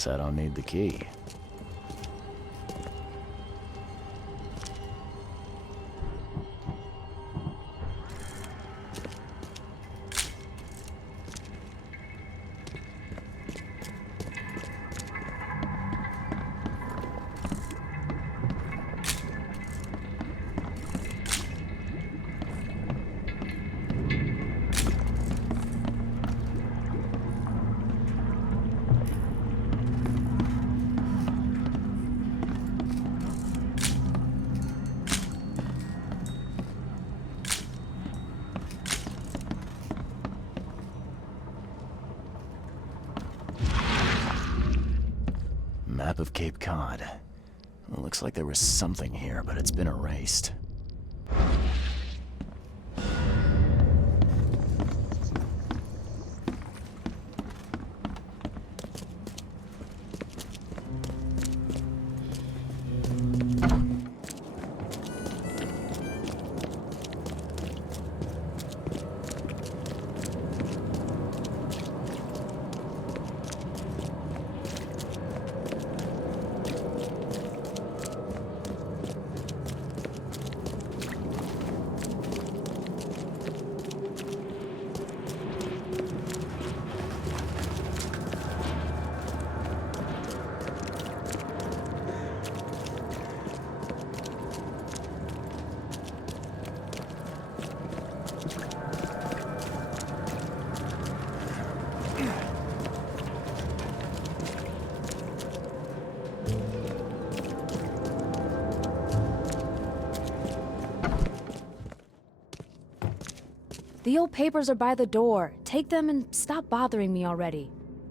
Guess I don't need the key. Map of Cape Cod. Well, looks like there was something here, but it's been erased. The old papers are by the door. Take them and stop bothering me already.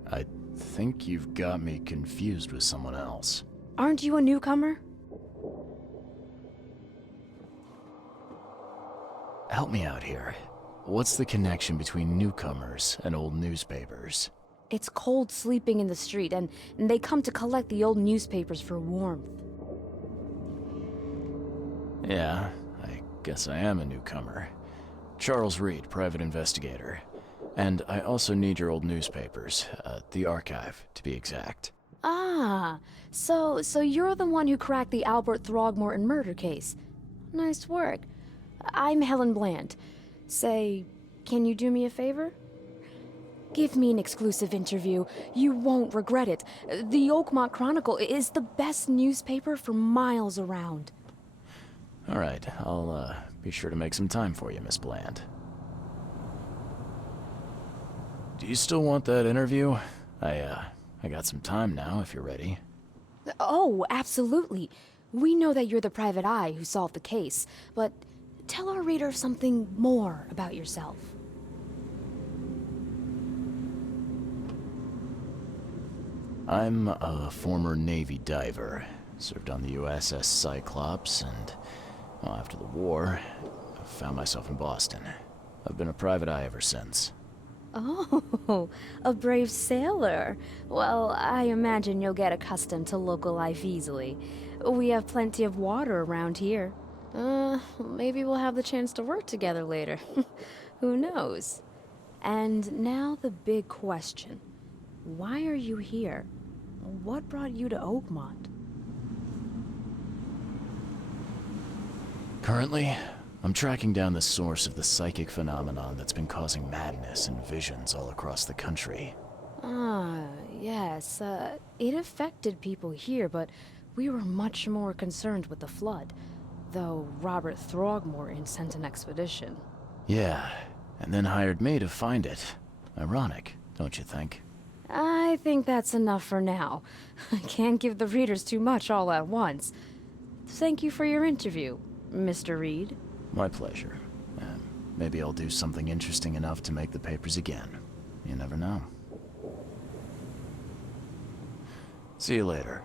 I think you've got me confused with someone else. Aren't you a newcomer? Help me out here. What's the connection between newcomers and old newspapers? It's cold sleeping in the street, and they come to collect the old newspapers for warmth. Yeah, I guess I am a newcomer. Charles Reed, private investigator. And I also need your old newspapers, the archive, to be exact. Ah, so you're the one who cracked the Albert Throgmorton murder case. Nice work. I'm Helen Bland. Say, can you do me a favor? Give me an exclusive interview. You won't regret it. The Oakmont Chronicle is the best newspaper for miles around. All right, I'll be sure to make some time for you, Miss Bland. Do you still want that interview? I got some time now, if you're ready. Oh, absolutely. We know that you're the private eye who solved the case, but tell our reader something more about yourself. I'm a former Navy diver. Served on the USS Cyclops, and well, after the war, I found myself in Boston. I've been a private eye ever since. Oh, a brave sailor. Well, I imagine you'll get accustomed to local life easily. We have plenty of water around here. Maybe we'll have the chance to work together later. Who knows? And now the big question. Why are you here? What brought you to Oakmont? Currently, I'm tracking down the source of the psychic phenomenon that's been causing madness and visions all across the country. Ah, yes. It affected people here, but we were much more concerned with the flood. Though Robert Throgmorton sent an expedition. Yeah, and then hired me to find it. Ironic, don't you think? I think that's enough for now. I can't give the readers too much all at once. Thank you for your interview, Mr. Reed. My pleasure. And maybe I'll do something interesting enough to make the papers again. You never know. See you later.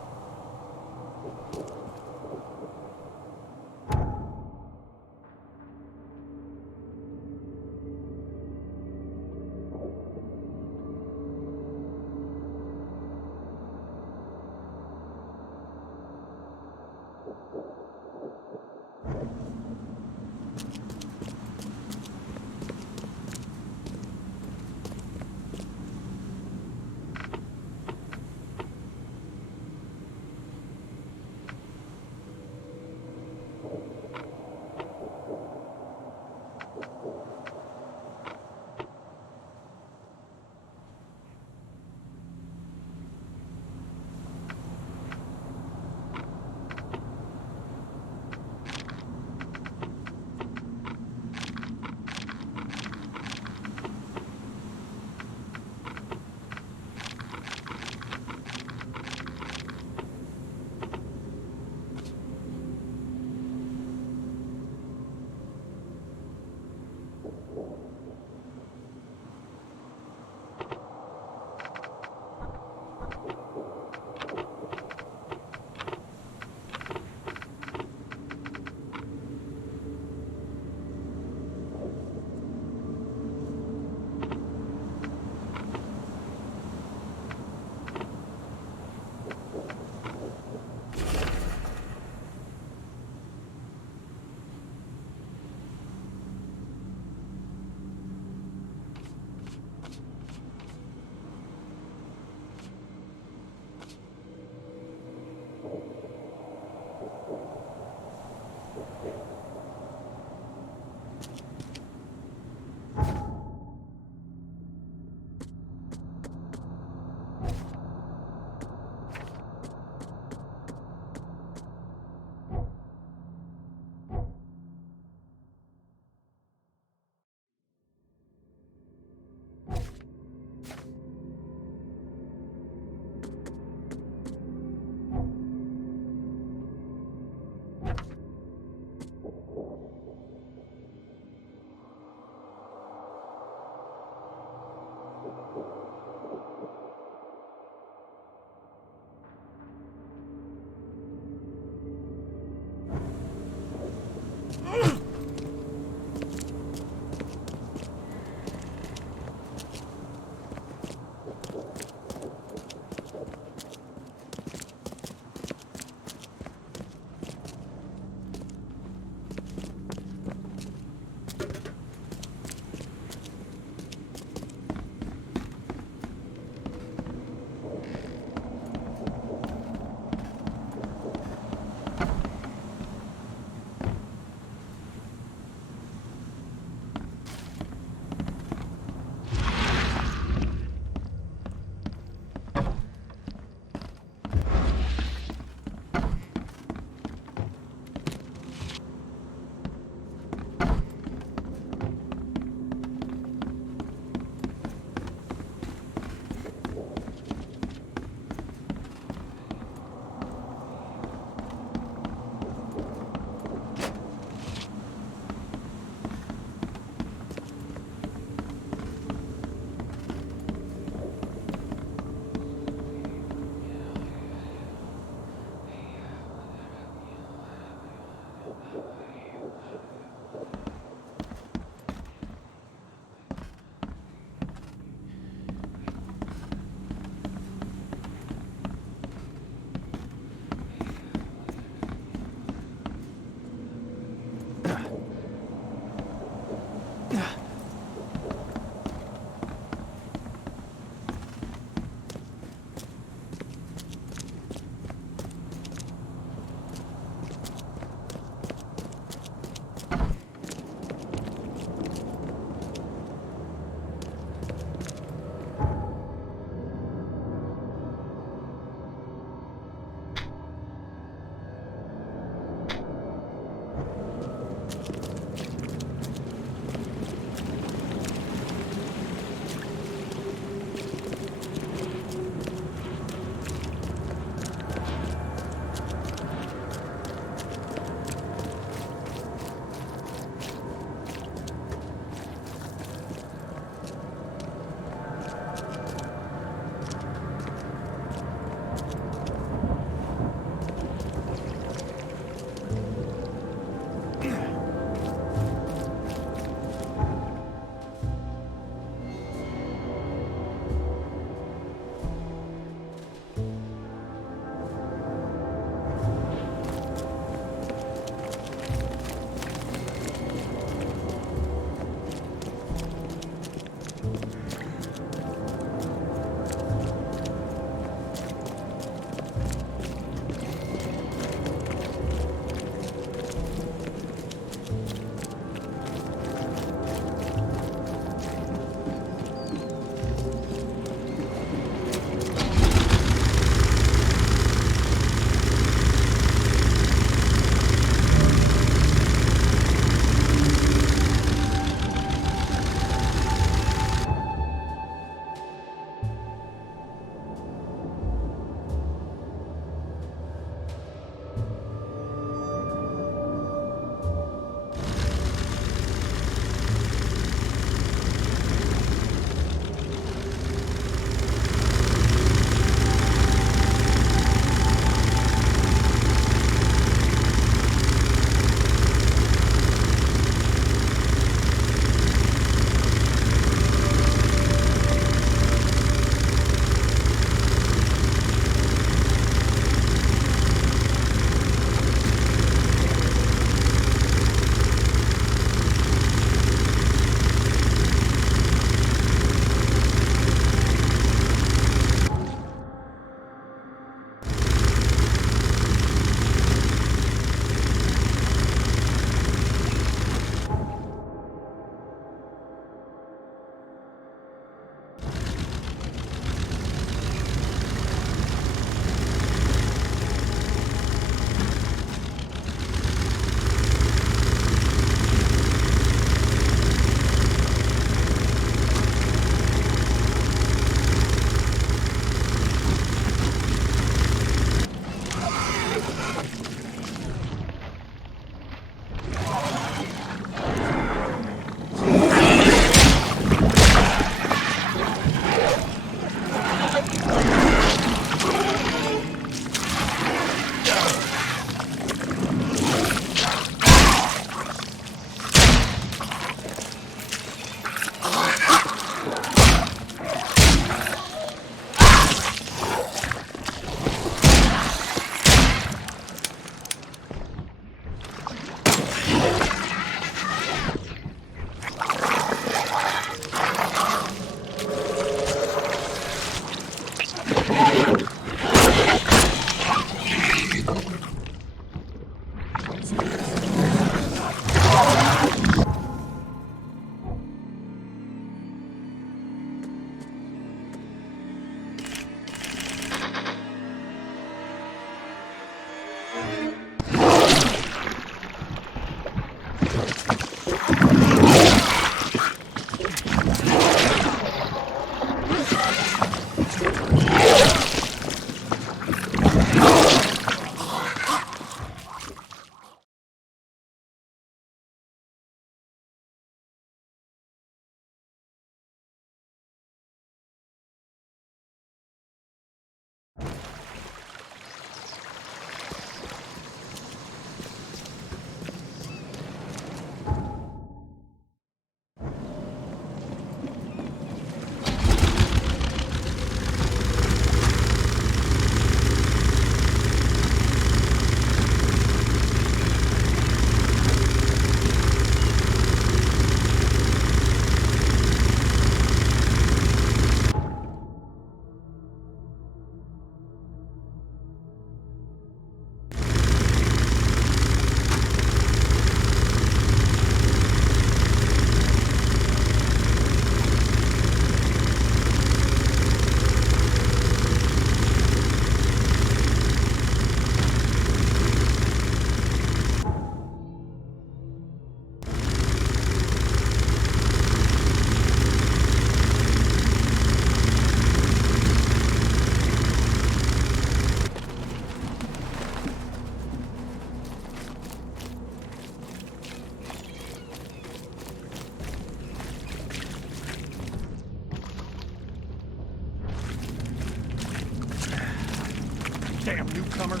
Damn newcomers.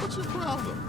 What's your problem?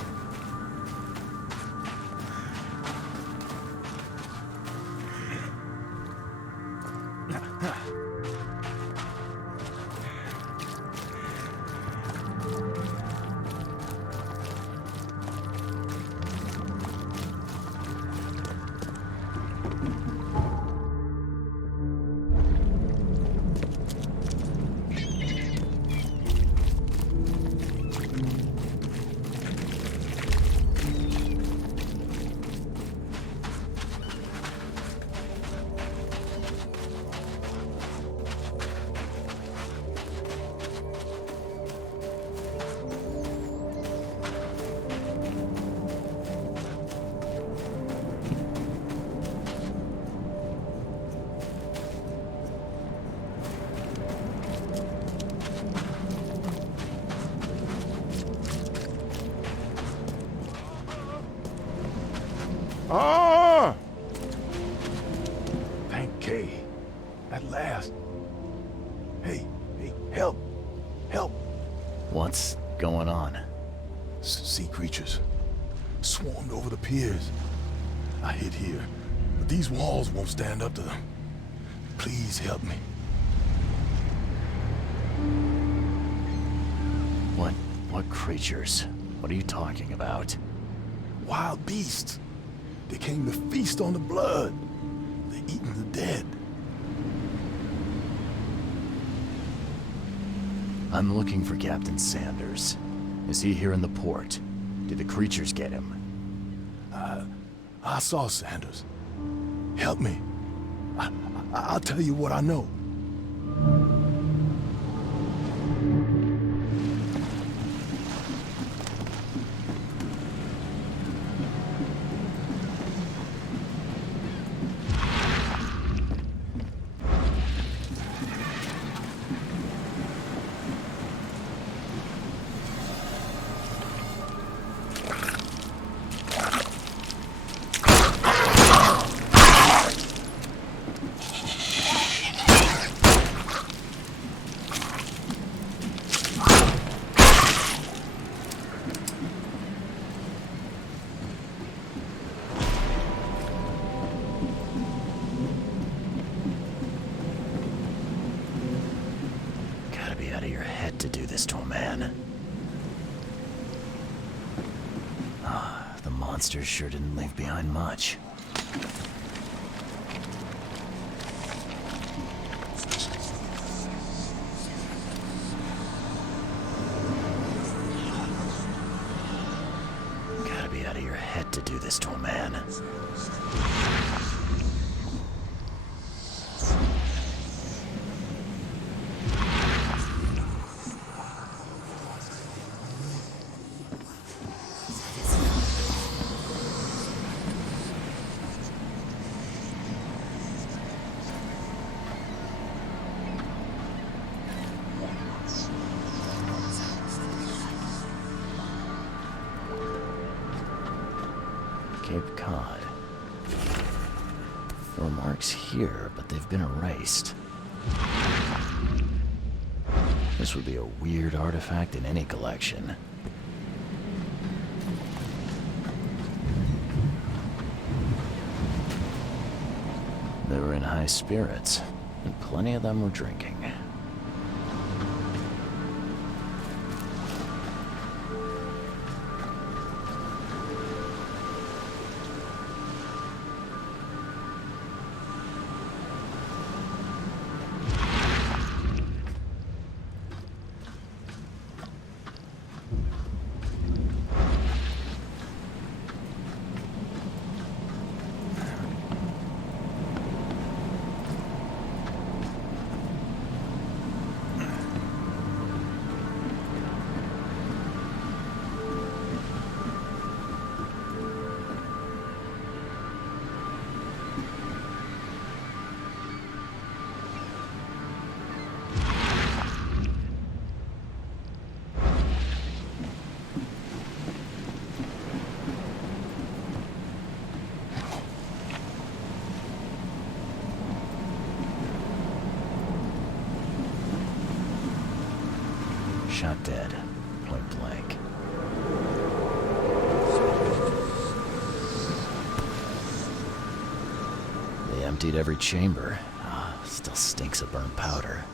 Ah! Thank Kay. At last. Hey, help! Help! What's going on? Sea creatures. Swarmed over the piers. I hid here, but these walls won't stand up to them. Please help me. What creatures? What are you talking about? Wild beasts. They came to feast on the blood. They're eating the dead. I'm looking for Captain Sanders. Is he here in the port? Did the creatures get him? I saw Sanders. Help me. I'll tell you what I know. to do this to a man. The monsters sure didn't leave behind much. Gotta be out of your head to do this to a man. Cape Cod. There are marks here, but they've been erased. This would be a weird artifact in any collection. They were in high spirits, and plenty of them were drinking. Shot dead, point blank. They emptied every chamber. Still stinks of burnt powder.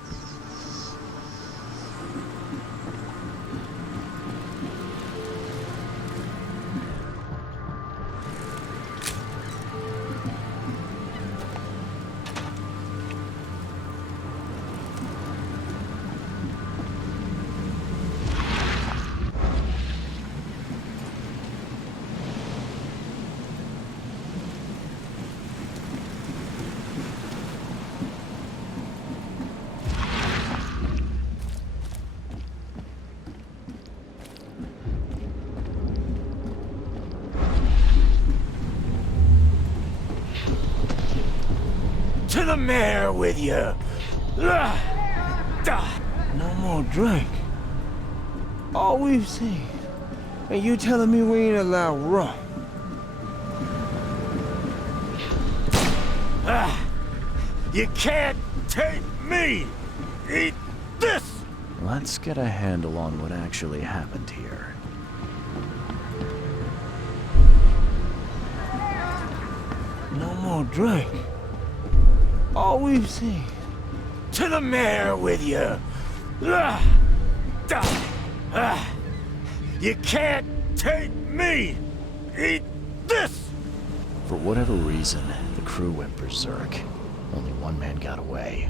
To the mayor with you! No more drink. All we've seen. And you telling me we ain't allowed rum? You can't take me! Eat this! Let's get a handle on what actually happened here. No more drink. All we've seen. To the mayor with you! You can't take me! Eat this! For whatever reason, the crew went berserk. Only one man got away.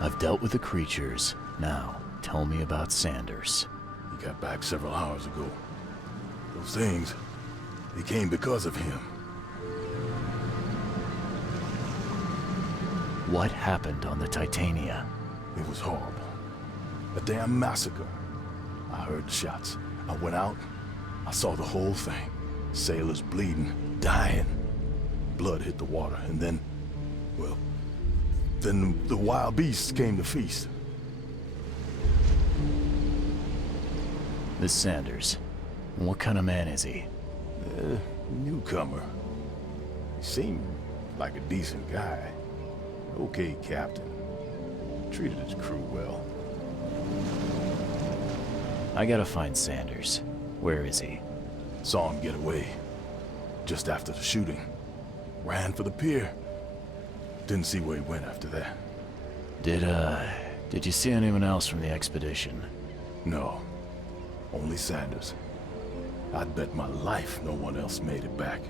I've dealt with the creatures. Now, tell me about Sanders. He got back several hours ago. Those things, they came because of him. What happened on the Titania? It was horrible. A damn massacre. I heard the shots. I went out. I saw the whole thing. Sailors bleeding, dying. Blood hit the water, and then, well, then the wild beasts came to feast. This Sanders, what kind of man is he? Newcomer. He seemed like a decent guy. Okay captain. Treated his crew well. I gotta find Sanders. Where is he? Saw him get away. Just after the shooting. Ran for the pier. Didn't see where he went after that. Did you see anyone else from the expedition? No. Only Sanders. I'd bet my life no one else made it back.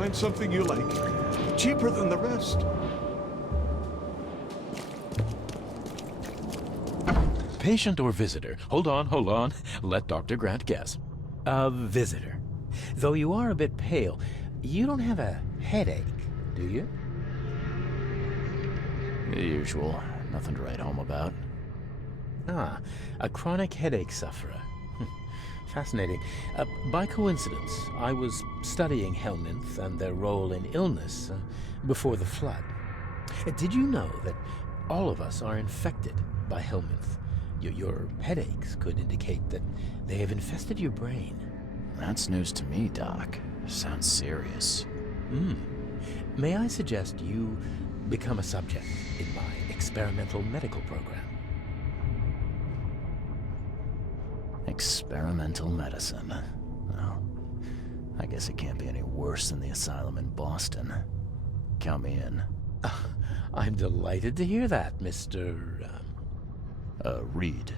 Find something you like. Cheaper than the rest. Patient or visitor? Hold on. Let Dr. Grant guess. A visitor. Though you are a bit pale, you don't have a headache, do you? The usual. Nothing to write home about. Ah, a chronic headache sufferer. Fascinating. By coincidence, I was studying Helminth and their role in illness before the flood. Did you know that all of us are infected by Helminth? Your headaches could indicate that they have infested your brain. That's news to me, Doc. Sounds serious. May I suggest you become a subject in my experimental medical program? Experimental medicine. Well, I guess it can't be any worse than the asylum in Boston. Count me in. I'm delighted to hear that, Mr. Reed.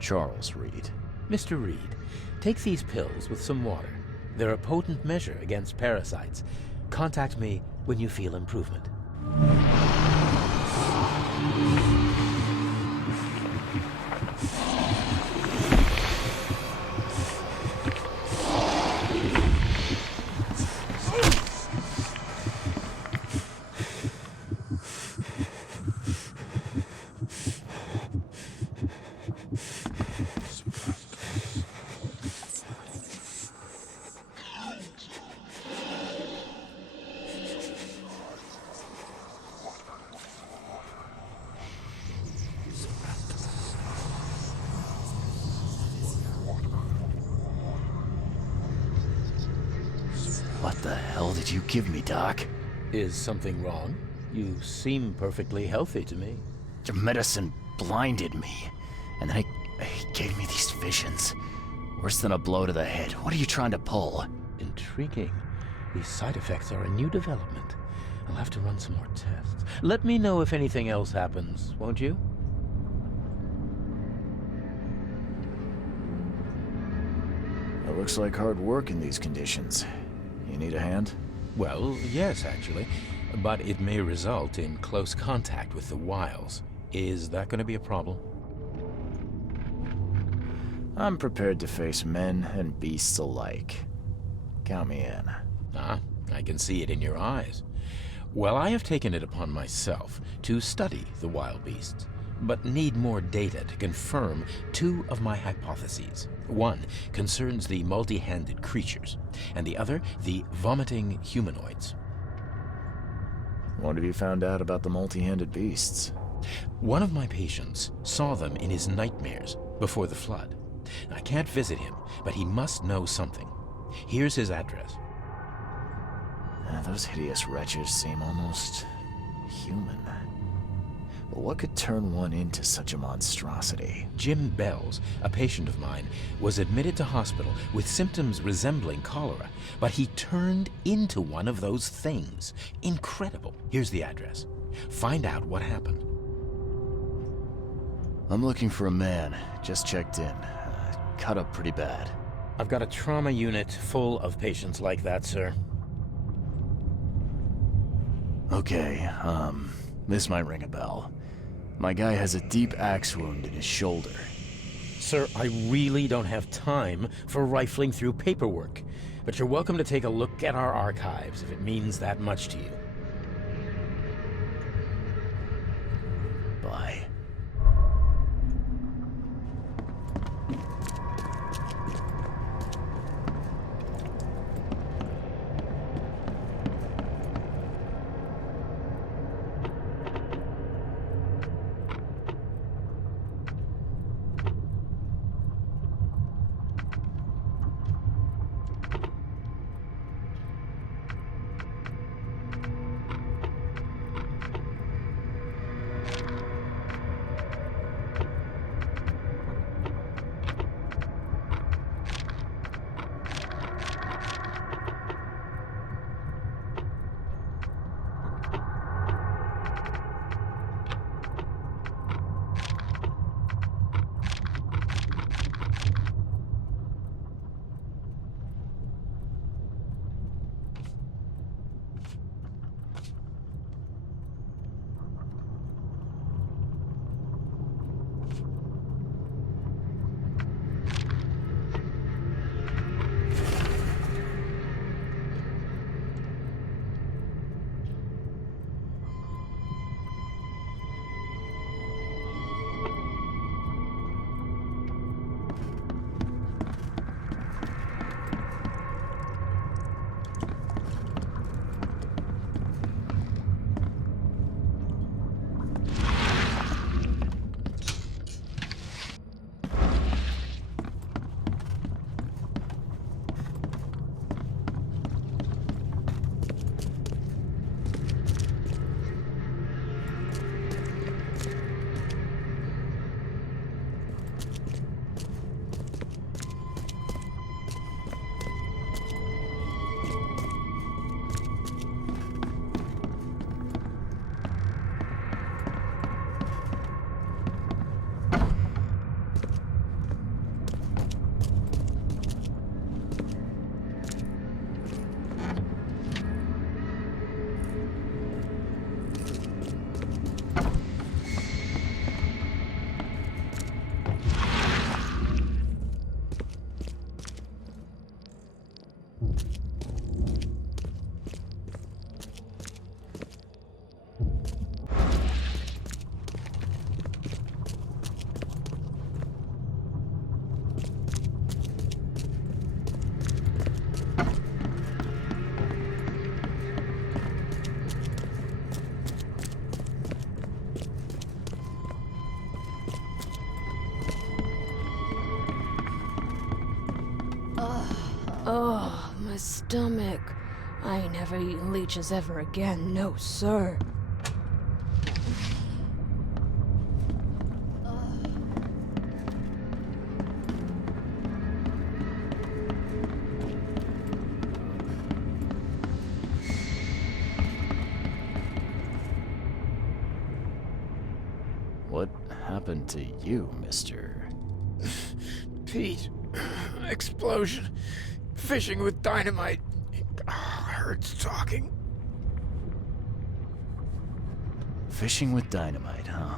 Charles Reed. Mr. Reed, take these pills with some water. They're a potent measure against parasites. Contact me when you feel improvement. What the hell did you give me, Doc? Is something wrong? You seem perfectly healthy to me. Your medicine blinded me, and then he gave me these visions. Worse than a blow to the head. What are you trying to pull? Intriguing. These side effects are a new development. I'll have to run some more tests. Let me know if anything else happens, won't you? It looks like hard work in these conditions. You need a hand? Well, yes, actually. But it may result in close contact with the wiles. Is that going to be a problem? I'm prepared to face men and beasts alike. Count me in. Ah, I can see it in your eyes. Well, I have taken it upon myself to study the wild beasts, but need more data to confirm two of my hypotheses. One concerns the multi-handed creatures, and the other the vomiting humanoids. What have you found out about the multi-handed beasts? One of my patients saw them in his nightmares before the flood. I can't visit him, but he must know something. Here's his address. Those hideous wretches seem almost human. But what could turn one into such a monstrosity? Jim Bells, a patient of mine, was admitted to hospital with symptoms resembling cholera, but he turned into one of those things. Incredible. Here's the address. Find out what happened. I'm looking for a man. Just checked in. Cut up pretty bad. I've got a trauma unit full of patients like that, sir. Okay, this might ring a bell. My guy has a deep axe wound in his shoulder. Sir, I really don't have time for rifling through paperwork, but you're welcome to take a look at our archives if it means that much to you. Bye. Oh, my stomach. I ain't never eaten leeches ever again, no sir. What happened to you, mister? Pete. Explosion. Fishing with dynamite. Hurts talking. Fishing with dynamite, huh?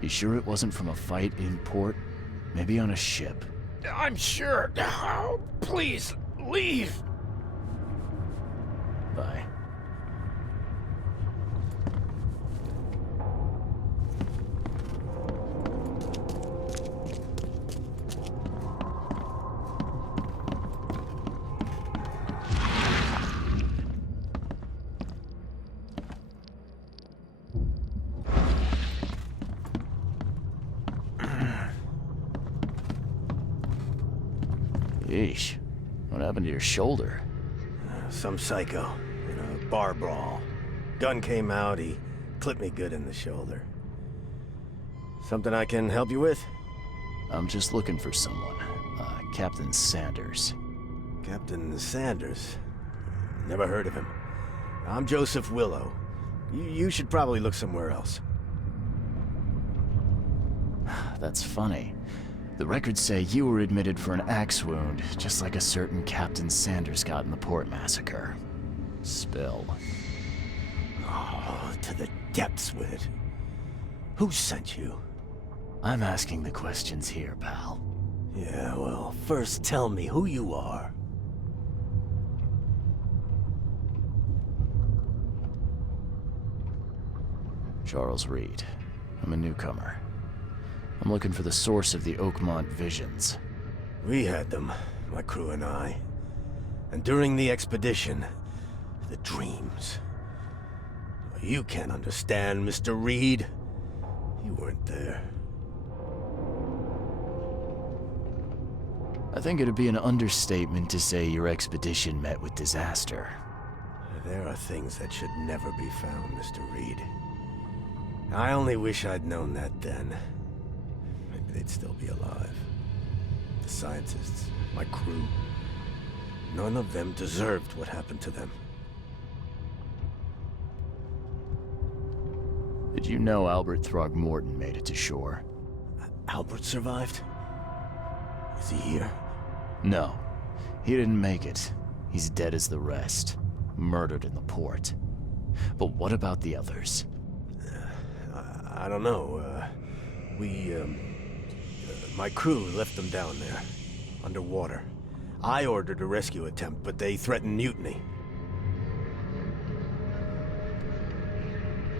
You sure it wasn't from a fight in port? Maybe on a ship? I'm sure. Oh, please, leave. Bye. Yeesh. What happened to your shoulder? Some psycho in a bar brawl. Gun came out, he clipped me good in the shoulder. Something I can help you with? I'm just looking for someone. Captain Sanders. Captain Sanders? Never heard of him. I'm Joseph Willow. You should probably look somewhere else. That's funny. The records say you were admitted for an axe wound, just like a certain Captain Sanders got in the port massacre. Spill. Oh, to the depths with it. Who sent you? I'm asking the questions here, pal. Yeah, well, first tell me who you are. Charles Reed. I'm a newcomer. I'm looking for the source of the Oakmont visions. We had them, my crew and I. And during the expedition, the dreams. You can't understand, Mr. Reed. You weren't there. I think it'd be an understatement to say your expedition met with disaster. There are things that should never be found, Mr. Reed. I only wish I'd known that then. Maybe they'd still be alive. The scientists, my crew. None of them deserved what happened to them. Did you know Albert Throgmorton made it to shore? Albert survived? Is he here? No. He didn't make it. He's dead as the rest. Murdered in the port. But what about the others? I don't know. My crew left them down there, underwater. I ordered a rescue attempt, but they threatened mutiny.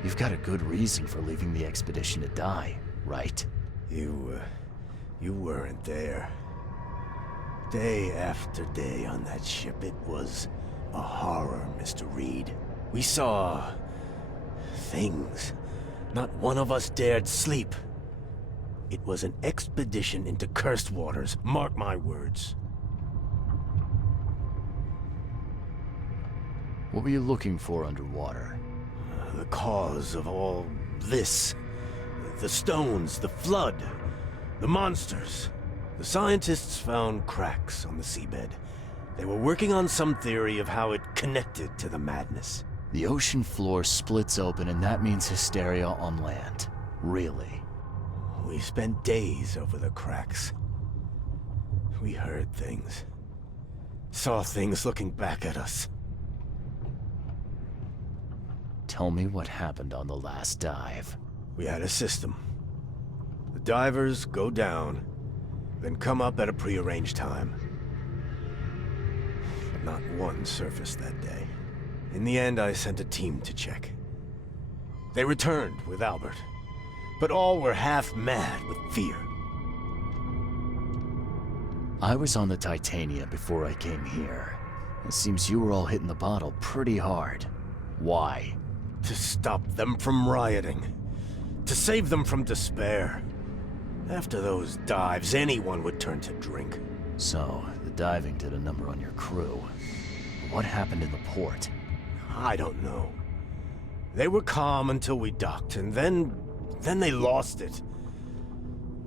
You've got a good reason for leaving the expedition to die, right? You weren't there. Day after day on that ship, it was a horror, Mr. Reed. We saw things. Not one of us dared sleep. It was an expedition into cursed waters, mark my words. What were you looking for underwater? The cause of all this. The stones, the flood, the monsters. The scientists found cracks on the seabed. They were working on some theory of how it connected to the madness. The ocean floor splits open and that means hysteria on land. Really? We spent days over the cracks. We heard things. Saw things looking back at us. Tell me what happened on the last dive. We had a system. The divers go down, then come up at a prearranged time. But not one surfaced that day. In the end, I sent a team to check. They returned with Albert, but all were half mad with fear. I was on the Titania before I came here. It seems you were all hitting the bottle pretty hard. Why? To stop them from rioting. To save them from despair. After those dives, anyone would turn to drink. So, the diving did a number on your crew. What happened in the port? I don't know. They were calm until we docked, and then they lost it.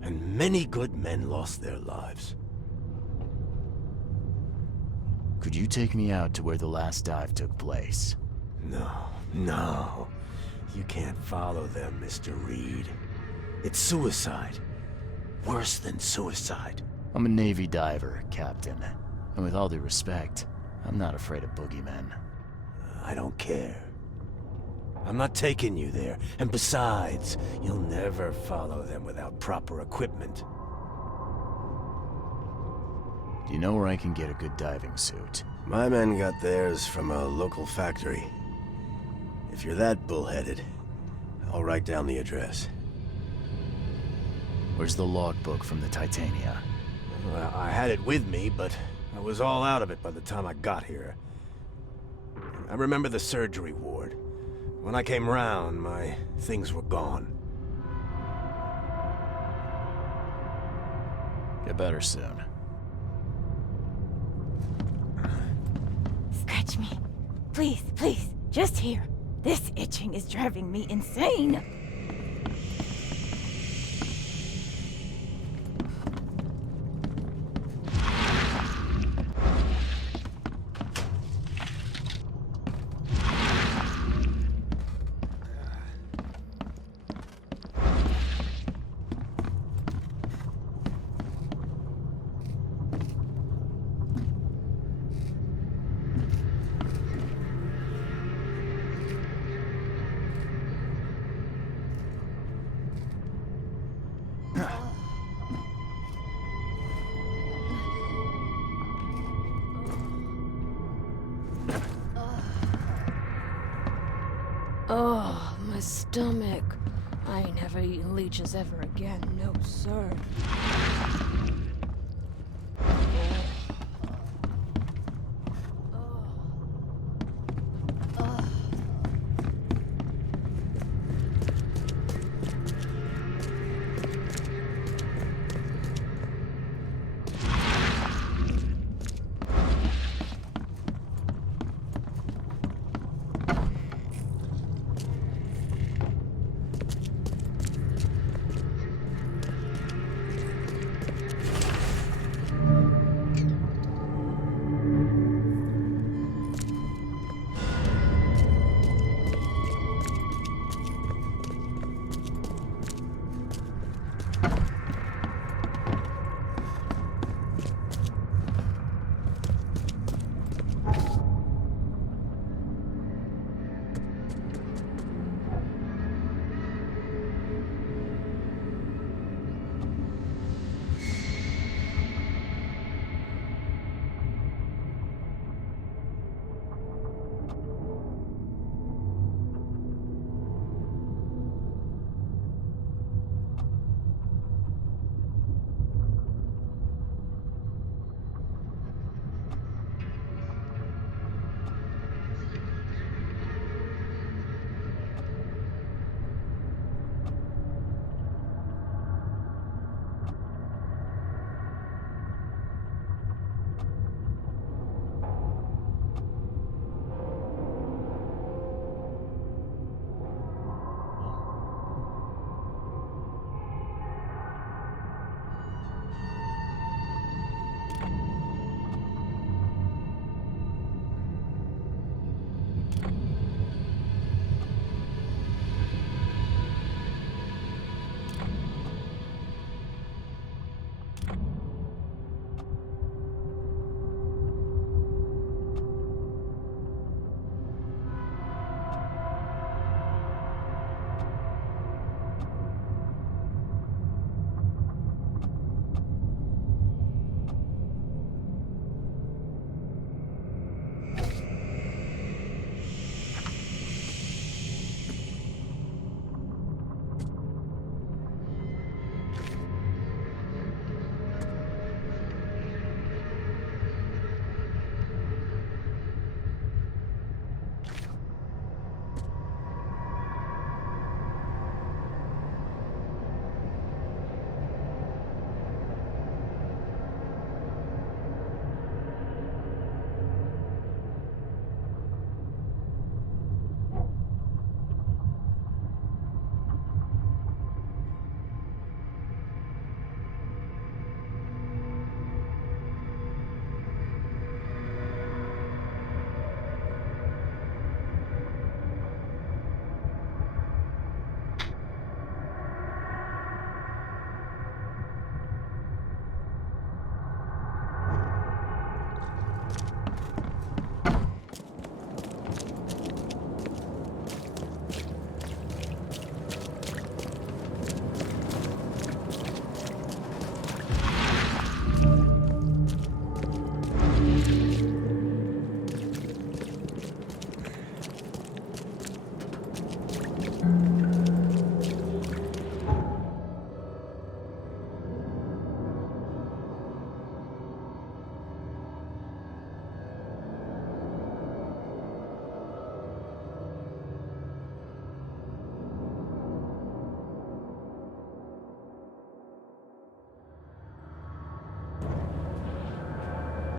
And many good men lost their lives. Could you take me out to where the last dive took place? No. You can't follow them, Mr. Reed. It's suicide. Worse than suicide. I'm a Navy diver, Captain. And with all due respect, I'm not afraid of boogeymen. I don't care. I'm not taking you there. And besides, you'll never follow them without proper equipment. Do you know where I can get a good diving suit? My men got theirs from a local factory. If you're that bullheaded, I'll write down the address. Where's the logbook from the Titania? Well, I had it with me, but I was all out of it by the time I got here. I remember the surgery ward. When I came round, my things were gone. Get better soon. Scratch me. Please, please, just here. This itching is driving me insane. Oh, my stomach. I ain't never eaten leeches ever again, no sir.